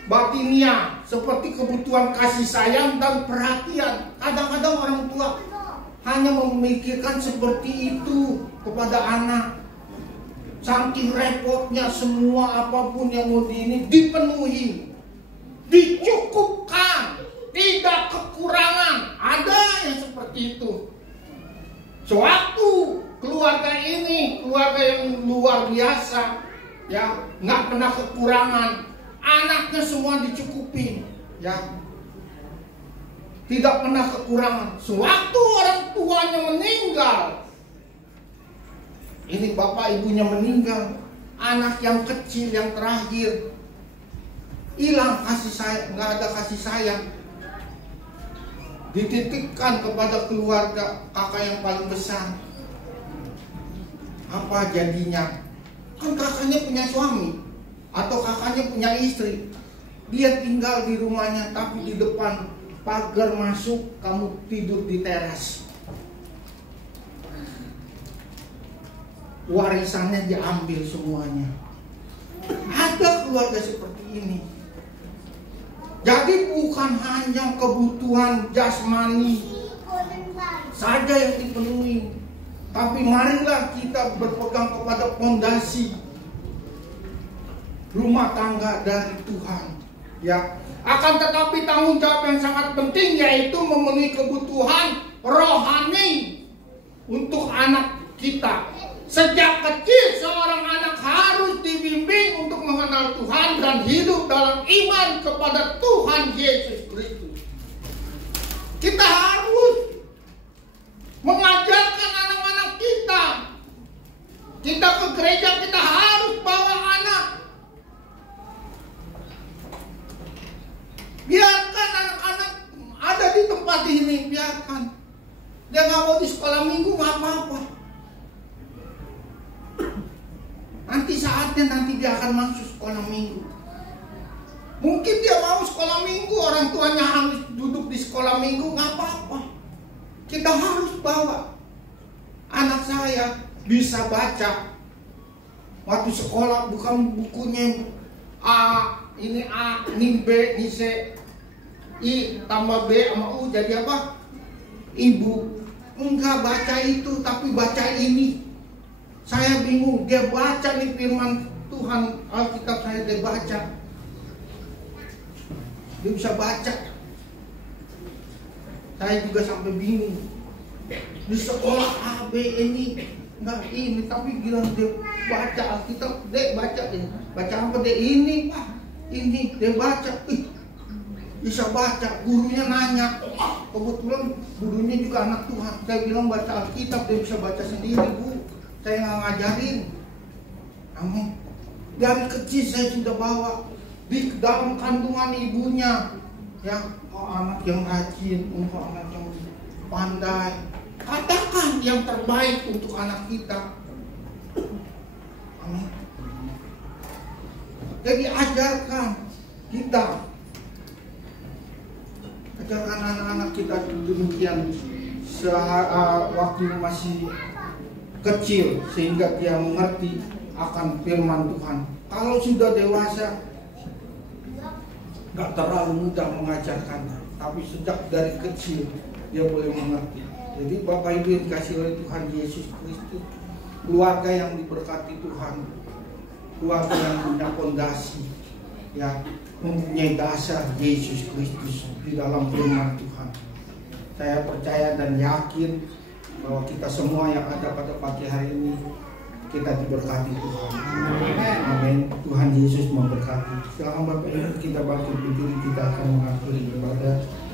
batinia, seperti kebutuhan kasih sayang dan perhatian. Kadang-kadang orang tua hanya memikirkan seperti itu kepada anak. Saking repotnya semua apapun yang mau dipenuhi, dicukupkan, tidak kekurangan. Ada yang seperti itu. Suatu keluarga ini keluarga yang luar biasa, ya, nggak pernah kekurangan. Anaknya semua dicukupi, ya, tidak pernah kekurangan. Sewaktu orang tuanya meninggal, ini bapak ibunya meninggal, anak yang kecil yang terakhir hilang kasih sayang, nggak ada kasih sayang, dititipkan kepada keluarga kakak yang paling besar. Apa jadinya? Kan kakaknya punya suami atau kakaknya punya istri, dia tinggal di rumahnya, tapi di depan pagar masuk kamu tidur di teras. Warisannya diambil semuanya. Ada keluarga seperti ini. Jadi bukan hanya kebutuhan jasmani saja yang dipenuhi, tapi marilah kita berpegang kepada fondasi rumah tangga dari Tuhan, ya. Akan tetapi tanggung jawab yang sangat penting yaitu memenuhi kebutuhan rohani untuk anak kita. Sejak kecil seorang anak harus dibimbing untuk mengenal Tuhan dan hidup dalam iman kepada Tuhan Yesus Kristus. Kita harus mengajarkan anak-anak kita. Kita ke gereja, kita harus bawa anak. Biarkan anak-anak ada di tempat ini, biarkan. Dia nggak mau di sekolah minggu, nggak apa-apa. Nanti saatnya dia akan masuk sekolah minggu. Mungkin dia mau sekolah minggu, orang tuanya harus duduk di sekolah minggu, nggak apa-apa. Kita harus bawa. Anak saya bisa baca. Waktu sekolah bukan bukunya A, ini A, ini B, ini C, I tambah B sama U jadi apa? Ibu. Enggak baca itu, tapi baca ini. Saya bingung, dia baca nih firman Tuhan, Alkitab saya dia baca. Dia bisa baca. Saya juga sampai bingung. Di sekolah A, B ini Enggak ini, tapi bilang dia baca Alkitab, dek baca deh. Baca apa dek? Ini Pak, ini dia baca. Bisa baca, gurunya nanya. Kebetulan gurunya juga anak Tuhan. Saya bilang baca Alkitab, dia bisa baca sendiri, Bu. Saya nggak ngajarin. Amin. Dari kecil saya sudah bawa di dalam kandungan ibunya. Ya, anak yang rajin, anak yang pandai. Katakan yang terbaik untuk anak kita. Amin. Jadi ajarkan kita, ajarkan anak-anak kita demikian waktu masih kecil sehingga dia mengerti akan firman Tuhan. Kalau sudah dewasa, nggak terlalu mudah mengajarkannya, tapi sejak dari kecil dia boleh mengerti. Jadi Bapak Ibu yang dikasih oleh Tuhan Yesus Kristus, keluarga yang diberkati Tuhan, keluarga yang punya fondasi, ya, mempunyai dasar Yesus Kristus di dalam firman Tuhan. Saya percaya dan yakin bahwa kita semua yang ada pada pagi hari ini, kita diberkati Tuhan. Amin. Tuhan Yesus memberkati. Silakan Bapak Ibu, kita bangkit berdiri, kita akan mengakhiri ibadah.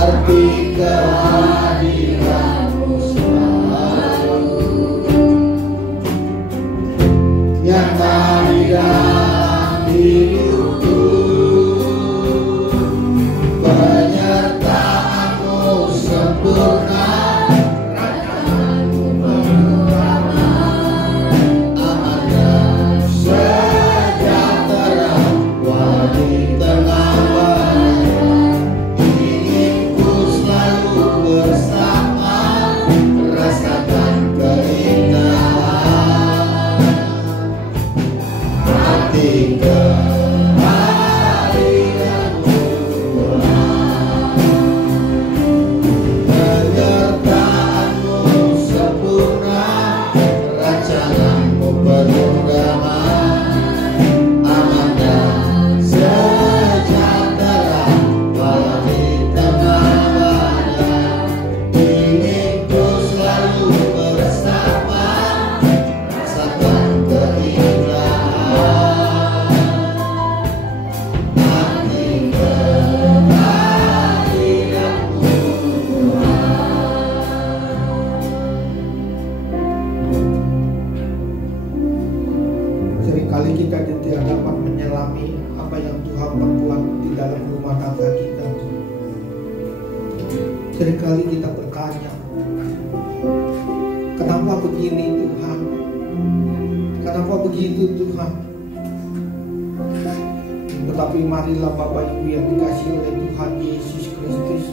Arti dalam rumah tangga kita. Seringkali kita bertanya, kenapa begini Tuhan? Kenapa begitu Tuhan? Tetapi marilah Bapak Ibu yang dikasihi oleh Tuhan Yesus Kristus,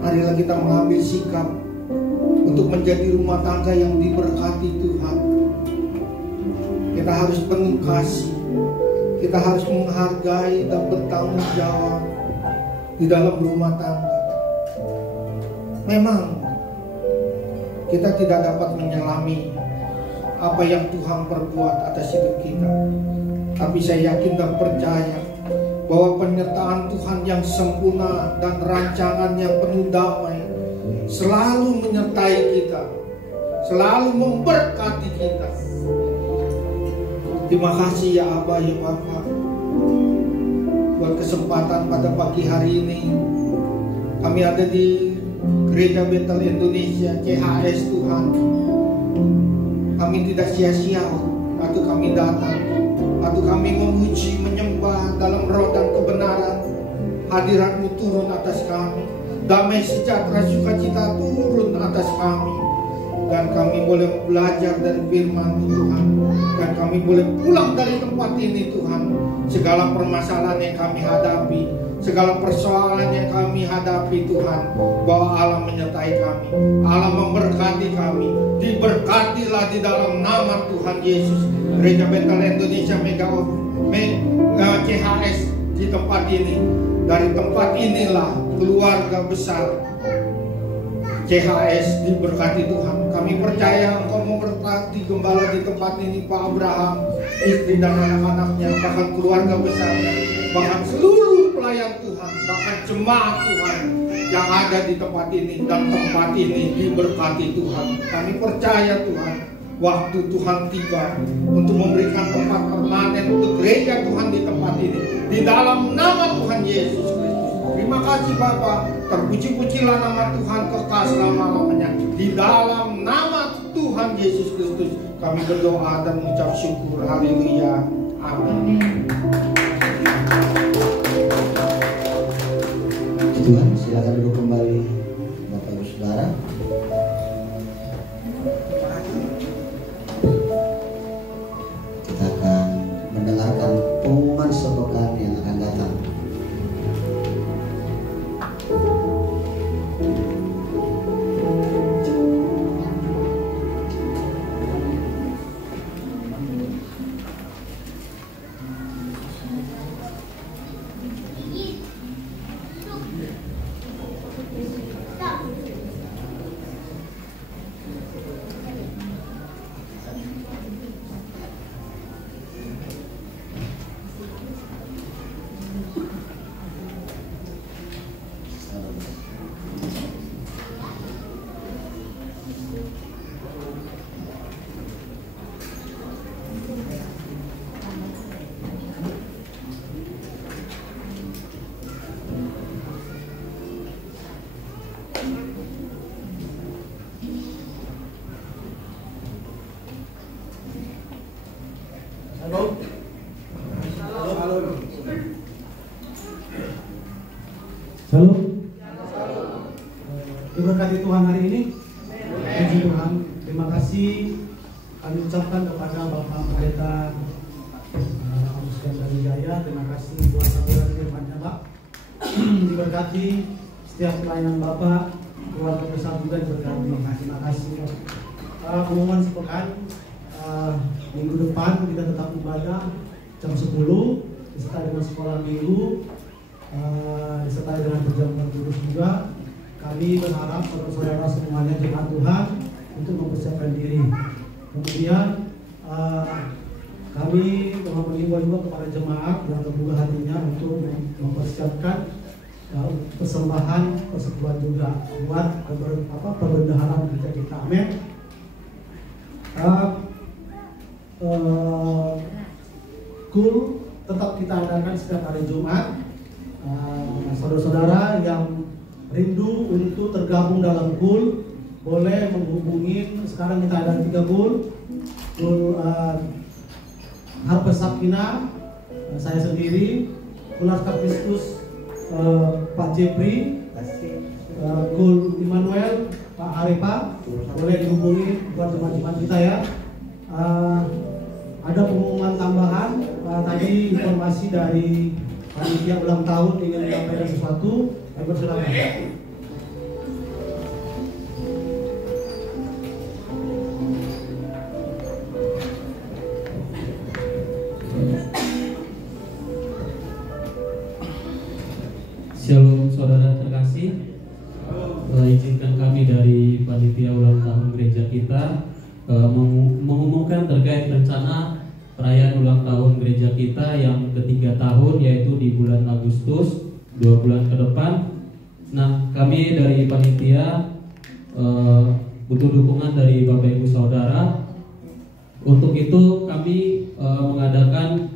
marilah kita mengambil sikap untuk menjadi rumah tangga yang diberkati Tuhan. Kita harus penuh kasih, kita harus menghargai dan bertanggung jawab di dalam rumah tangga. Memang kita tidak dapat menyelami apa yang Tuhan perbuat atas hidup kita, tapi saya yakin dan percaya bahwa penyertaan Tuhan yang sempurna dan rancangan yang penuh damai selalu menyertai kita, selalu memberkati kita. Terima kasih ya Abah, ya Bapak, buat kesempatan pada pagi hari ini. Kami ada di Gereja Betel Indonesia CHS Tuhan. Kami tidak sia-sia waktu kami datang, waktu kami memuji, menyembah dalam roh dan kebenaran. Hadirat-Mu turun atas kami, damai sejahtera sukacita turun atas kami, dan kami boleh belajar dari firman Tuhan, dan kami boleh pulang dari tempat ini Tuhan. Segala permasalahan yang kami hadapi, segala persoalan yang kami hadapi Tuhan, bahwa Allah menyertai kami, Allah memberkati kami. Diberkatilah di dalam nama Tuhan Yesus. Gereja Betel Indonesia CHS di tempat ini. Dari tempat inilah keluarga besar CHS diberkati Tuhan. Kami percaya Engkau memberkati gembala di tempat ini, Pak Abraham, istri dan anak-anaknya, bahkan keluarga besarnya, bahkan seluruh pelayan Tuhan, bahkan jemaat Tuhan yang ada di tempat ini, dan tempat ini diberkati Tuhan. Kami percaya Tuhan, waktu Tuhan tiba untuk memberikan tempat permanen untuk gereja Tuhan di tempat ini, di dalam nama Tuhan Yesus Kristus. Terima kasih Bapak, terpuji-pujilah nama Tuhan kekal selama-lamanya. Di dalam nama Tuhan Yesus Kristus kami berdoa dan mengucap syukur. Haleluya. Amin. Tuhan, silakan duduk kembali Bapak Ibu Saudara. Kita akan mendengarkan pengumuman sepekan yang akan datang. Shalom. Diberkati Tuhan hari ini. Puji Tuhan. Terima kasih kami ucapkan kepada Bapak Pendeta Agus Gandari Jaya. Terima kasih buat saluran firman-Nya, Pak. Diberkati setiap pelayanan Bapak, keluarga besar juga diberkati. Terima kasih. Pengumuman sepekan, minggu depan kita tetap ibadah jam 10 disertai dengan sekolah minggu, disertai dengan perjamuan kudus juga. Kami berharap saudara-saudara semuanya jemaat Tuhan untuk mempersiapkan diri. Kemudian kami mengimbau juga kepada jemaat yang terbuka hatinya untuk mempersiapkan persembahan persekutuan juga buat perbendaharaan gereja kita. Amin. Kul tetap kita adakan setiap hari Jumat. Saudara-saudara yang rindu untuk tergabung dalam kul boleh menghubungi. Sekarang kita ada 3 kul Harpa Sakina, saya sendiri, Ular Kristus, Pak Jepri, Kul Immanuel, Pak Arepa, boleh dihubungi buat teman-teman kita ya. Ada pengumuman tambahan, tadi informasi dari panitia ulang tahun ingin menyampaikan sesuatu, saya persilakan. Shalom saudara terkasih, izinkan kami dari panitia ulang tahun gereja kita mengumumkan terkait rencana perayaan ulang tahun gereja kita yang ketiga tahun, yaitu di bulan Agustus, 2 bulan ke depan. Nah, kami dari panitia butuh dukungan dari Bapak Ibu Saudara. Untuk itu kami mengadakan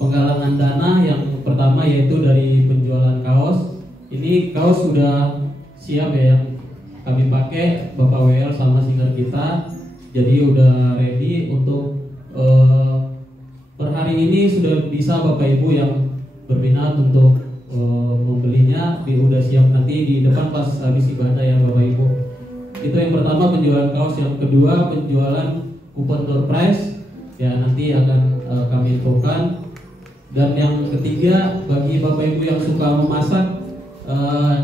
penggalangan dana yang pertama, yaitu dari penjualan kaos. Ini kaos sudah siap ya, yang kami pakai Bapak WL sama singer kita. Jadi udah ready untuk per hari ini sudah bisa Bapak Ibu yang berminat untuk membelinya udah siap nanti di depan pas habis ibadah ya Bapak Ibu. Itu yang pertama, penjualan kaos. Yang kedua, penjualan kupon door prize ya, nanti akan kami infokan. Dan yang ketiga, bagi Bapak Ibu yang suka memasak,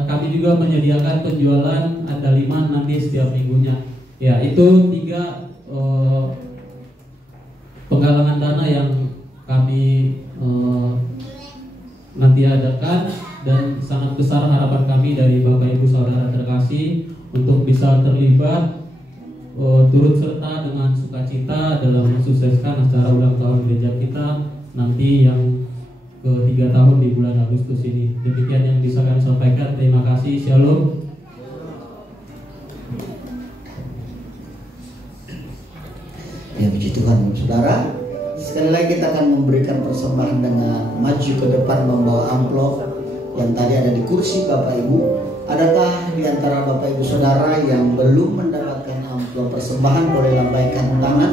kami juga menyediakan penjualan andaliman nanti setiap minggunya. Ya, itu 3 penggalangan dana yang kami nanti adakan, dan sangat besar harapan kami dari Bapak Ibu Saudara terkasih untuk bisa terlibat turut serta dengan sukacita dalam mensukseskan acara ulang tahun gereja kita nanti yang ke-3 tahun di bulan Agustus ini. Demikian yang bisa kami sampaikan. Terima kasih. Shalom. Ya, puji Tuhan, saudara. Sekali lagi kita akan memberikan persembahan dengan maju ke depan membawa amplop yang tadi ada di kursi Bapak Ibu. Adakah di antara Bapak Ibu Saudara yang belum mendapatkan amplop persembahan? Boleh lambaikan tangan.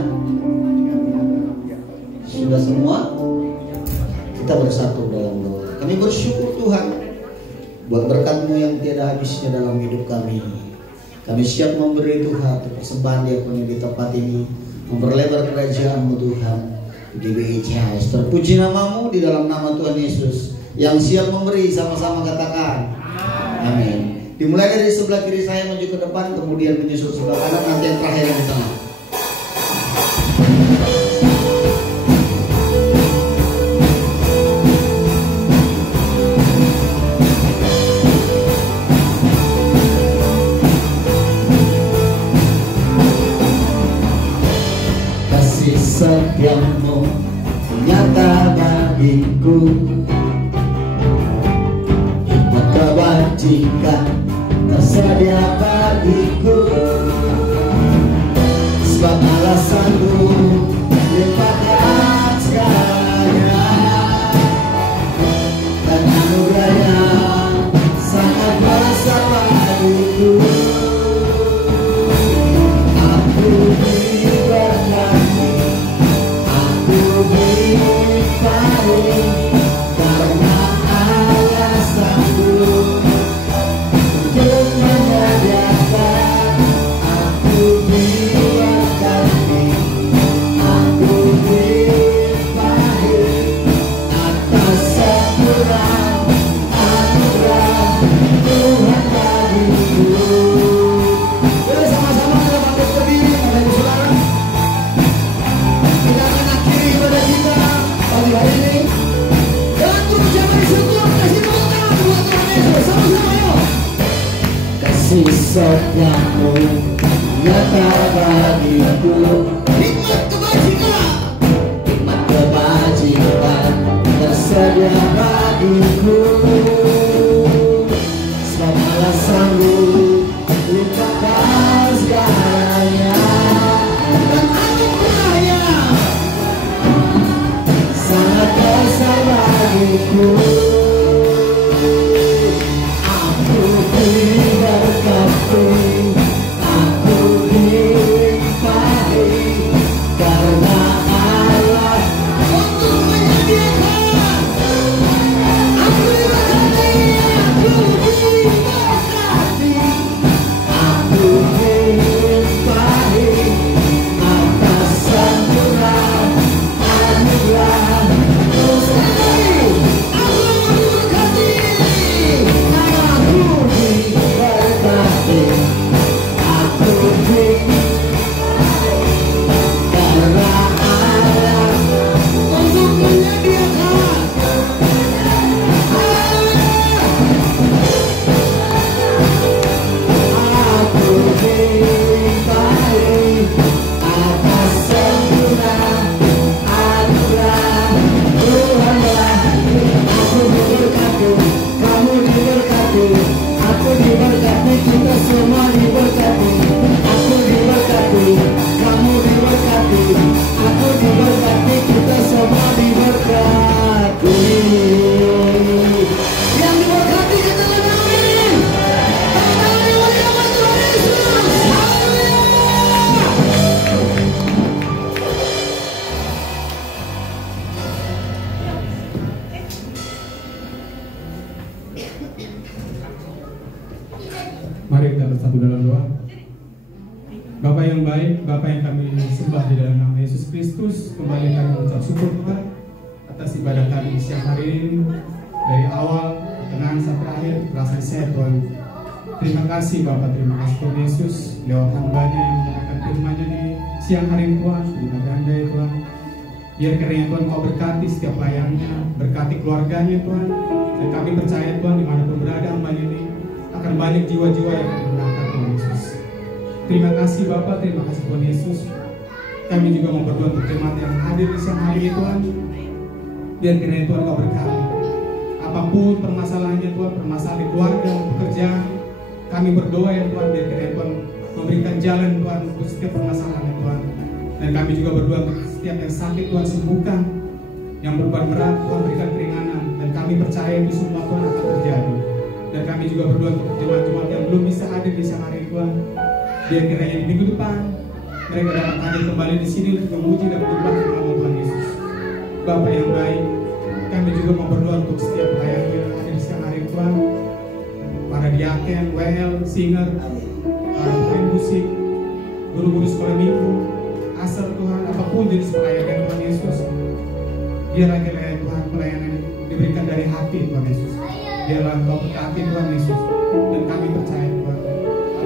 Sudah semua? Kita bersatu dalam doa. Kami bersyukur Tuhan buat berkat-Mu yang tiada habisnya dalam hidup kami. Kami siap memberi Tuhan persembahan diakoni di tempat ini, memperlebar kerajaan-Mu Tuhan. GBICHS, terpuji nama-Mu di dalam nama Tuhan Yesus. Yang siap memberi sama-sama katakan amin. Dimulai dari sebelah kiri saya maju ke depan, kemudian menyusul sebelah kanan, nanti yang terakhir yang di tengah. Kasih setiamu nyata bagiku, hikmat kebajikan tersedia bagiku. Sebab alasanku limpahkan segalanya, dan anugerahnya sangat besar bagiku. Aku diberkati, aku dilimpahi, karena Allah sanggup untuk menyediakan. Aku diberkati, aku dilimpahi atas sekurang anugerah Tuhan bagiku. Boleh sama-sama kita bangkit berdiri, Bapak Ibu Saudara. Kita akan akhiri ibadah kita pagi hari ini. Dan untuk ucapan syukur, kasih tepuk tangan buat Tuhan Yesus. Sama-sama yuk. Kasih setiamu nyata bagiku, hikmat kebajikan, hikmat kebajikan tersedia bagiku. Sebab Allah sanggup limpahkan segalanya, dan anugerahnya sangat besar bagiku. Aku diberkati, aku dilimpahi, karena Allah untuk menyediakan. bersatu dalam doa. Bapa yang baik, Bapa yang kami sembah di dalam nama Yesus Kristus, kembali kami mengucap syukur Tuhan atas ibadah kami siang hari ini, dari awal, tengah sampai akhir, terasa sehat Tuhan. Terima kasih Bapa, terima kasih Tuhan Yesus, lewat hamba-Nya yang menyatakan firman-Nya di siang hari ini Tuhan, di Naganda Tuhan. Biar kiranya Tuhan Kau berkati setiap pelayannya, berkati keluarganya Tuhan. Dan kami percaya Tuhan dimanapun berada hamba ini akan banyak jiwa-jiwa yang dimenangkan Tuhan Yesus. Terima kasih Bapak, terima kasih Tuhan Yesus. Kami juga mau berdoa untuk jemaat yang hadir di siang hari ini Tuhan. Biar kiranya Tuhan Kau berkati. Apapun permasalahannya Tuhan, permasalahan di keluarga, pekerjaan, kami berdoa ya Tuhan, biar kiranya Tuhan memberikan jalan Tuhan untuk setiap permasalahan Tuhan. Dan kami juga berdoa untuk setiap yang sakit Tuhan sembuhkan, yang beban berat Tuhan berikan keringanan. Dan kami percaya itu semua Tuhan akan terjadi. Dan kami juga berdoa untuk jemaat-jemaat yang belum bisa hadir di siang hari Tuhan. Biar kiranya di minggu depan mereka dapat hadir kembali di sini untuk memuji dan menyembah nama Tuhan Yesus. Bapa yang baik, kami juga mau berdoa untuk setiap pelayan yang hadir di siang hari Tuhan, para diaken, WL, singer, pemain musik, guru-guru sekolah minggu, asal Tuhan, apapun jenis pelayanan Tuhan Yesus. Biarlah kiranya Tuhan pelayanan diberikan dari hati Tuhan Yesus. Biarlah Kau berkati Tuhan Yesus. Dan kami percaya Tuhan,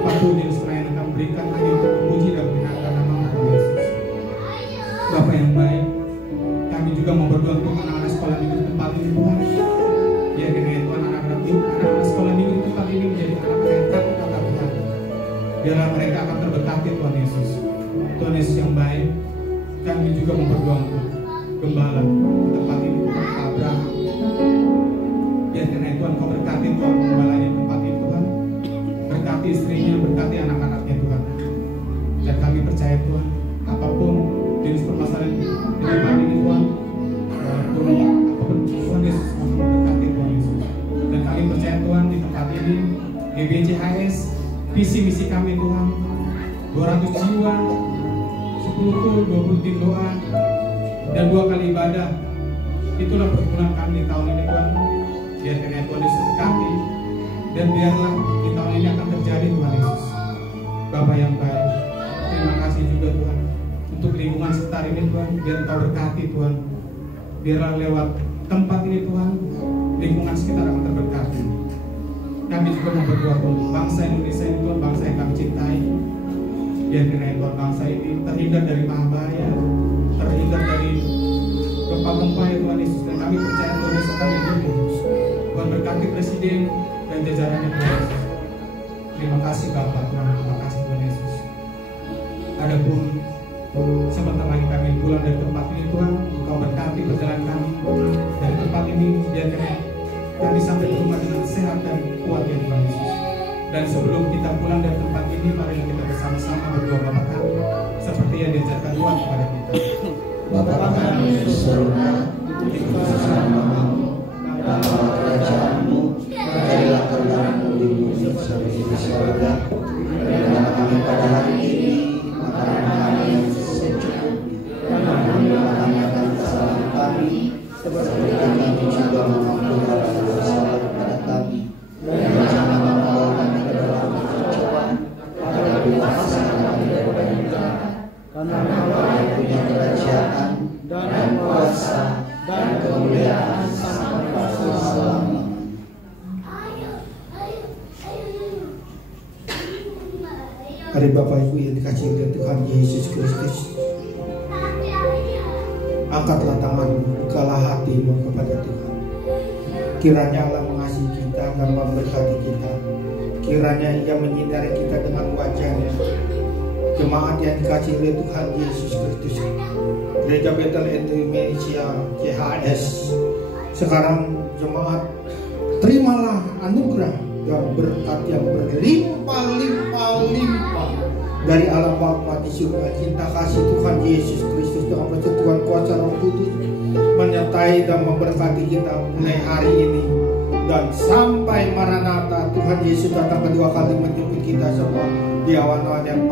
apapun jenis pelayanan Kau berikan hanya untuk memuji dan menyenangkan nama Tuhan Yesus. Bapa yang baik, kami juga mau berdoa untuk anak-anak sekolah minggu di tempat ini Tuhan. Biar kiranya Tuhan anak-anak sekolah minggu di tempat ini menjadi anak-anak yang takut akan Tuhan. Biarlah mereka akan terberkati Tuhan Yesus. Tuhan Yesus yang baik, kami juga mau berdoa untuk gembala di tempat ini Tuhan, Abraham. Biar kiranya Tuhan Kau berkati Tuhan gembalanya di tempat ini Tuhan. Berkati istrinya, berkati anak-anaknya Tuhan. Dan kami percaya Tuhan, apapun jenis permasalahan di tempat ini Tuhan, apapun Tuhan Yesus akan memberkati Tuhan Yesus. Dan kami percaya Tuhan di tempat ini GBCHS, visi misi kami Tuhan 200 jiwa, 10 tur, 20 tim doa, dan 2 kali ibadah. Itulah perkumpulan kami di tahun ini Tuhan. Biar kiranya Tuhan Yesus berkati, dan biarlah di tahun ini akan terjadi Tuhan Yesus. Bapa yang baik, terima kasih juga Tuhan untuk lingkungan sekitar ini Tuhan. Biar Kau berkati Tuhan. Biarlah lewat tempat ini Tuhan, lingkungan sekitar akan terberkati. Kami juga mau berdoa untuk bangsa Indonesia ini Tuhan, bangsa yang kami cintai. Biar kiranya Tuhan bangsa ini terhindar dari bahaya, terhindar dari gempa-gempa ya Tuhan Yesus. Dan kami percaya Tuhan Yesus akan lindungi. Tuhan berkati Presiden dan jajarannya Tuhan Yesus. Terima kasih Bapak Tuhan, terima kasih Tuhan Yesus. Adapun sebentar lagi kami pulang dari tempat ini Tuhan, Engkau berkati perjalanan kami dari tempat ini. Biar kami sampai ke rumah dengan sehat dan kuat ya Tuhan Yesus. Dan sebelum kita pulang dari tempat ini, mari kita bersama-sama berdoa Bapa kami seperti yang diajarkan Tuhan kepada kita. Bapa kami di surga, dikuduskan namamu, datanglah kerajaan-Mu, jadilah kehendakmu di bumi seperti di surga. Berikanlah kami pada hari ini makanan kami yang secukupnya, dan ampunilah kami akan kesalahan kami, seperti kami juga mengampuni orang yang bersalah kepada kami. Dan jangan membawa kami ke dalam pencobaan, tetapi lepaskan kami daripada jahat. Karena Engkau yang punya kerajaan dan kuasa dan kemuliaan sampai selama-lamanya. Mari Bapak Ibu yang dikasihi oleh Tuhan Yesus Kristus, angkatlah tanganmu, bukalah hatimu kepada Tuhan. Kiranya Allah mengasihi kita dan memberkati kita. Kiranya Ia menyinari kita dengan wajah-Nya. Jemaat yang dikasihi oleh Tuhan Yesus Kristus, Gereja Bethel Indonesia CHS, sekarang jemaat terimalah anugerah dan berkat yang berlimpah-limpah dari Allah Bapa di surga. Cinta kasih Tuhan Yesus Kristus dengan persekutuan kuasa Roh Kudus menyertai dan memberkati kita mulai hari ini dan sampai Maranatha. Tuhan Yesus datang kedua kali menjemput kita semua di awan-awan yang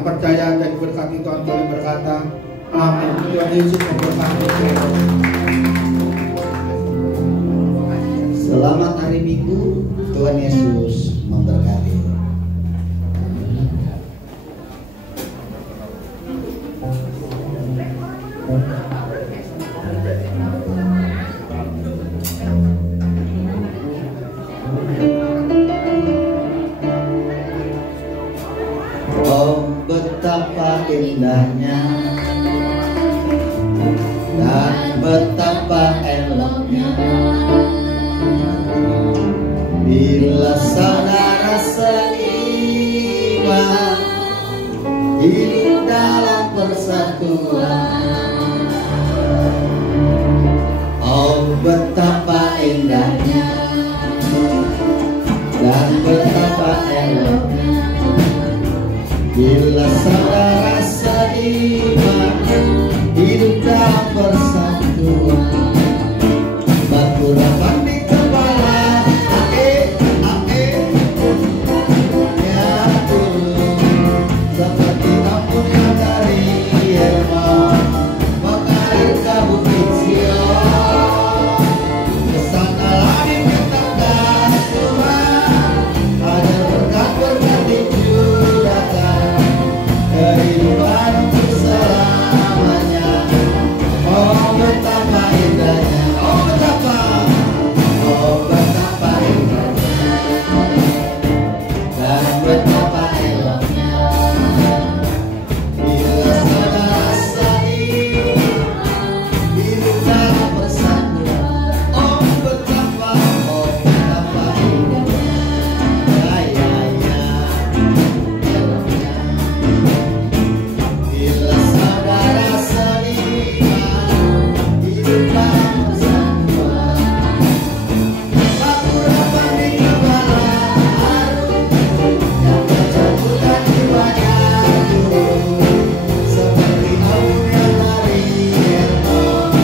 percaya dan diberkati. Tuhan boleh berkata amin. Tuhan Yesus memberkati. Selamat hari Minggu, Tuhan Yesus memberkati. indahnya dan betapa eloknya bila saudara seiman hidup dalam persatuan. Oh betapa indahnya dan betapa eloknya bila saudara seiman hidup dalam persatuan. Batu rapat di kepala, ya turun seperti ampun yang dari Hermon mengalir ke Bukit Sion. Kesanalah diciptakan Tuhan agar berkat-berkat dicurahkan kehidupan untuk selamanya. Oh betapa indahnya, oh betapa indahnya dan betapa eloknya bila saudara seiman hidup dalam persatuan. Oh betapa indahnya, ya eloknya bila saudara seiman hidup dalam persatuan. Aku dapat di kepala harum yang tercampurkan jiwanya turun seperti aun yang dari Hermon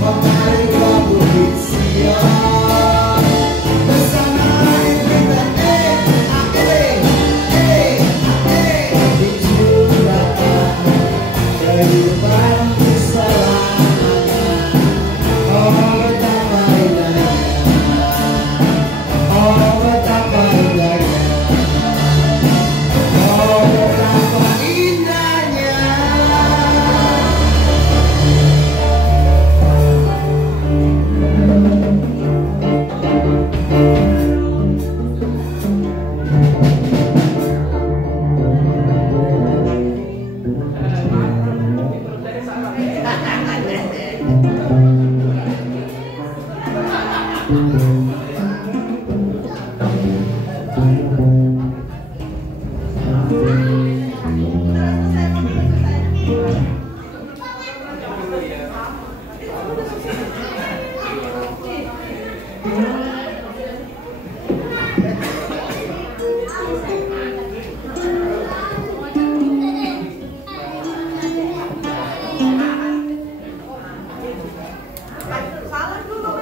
mengalir ke Bukit Sion. Bersama diberikan dicurahkan kehidupan untuk selamanya. Oh betapa indahnya, oh betapa indahnya, oh betapa indahnya. Salah dulu.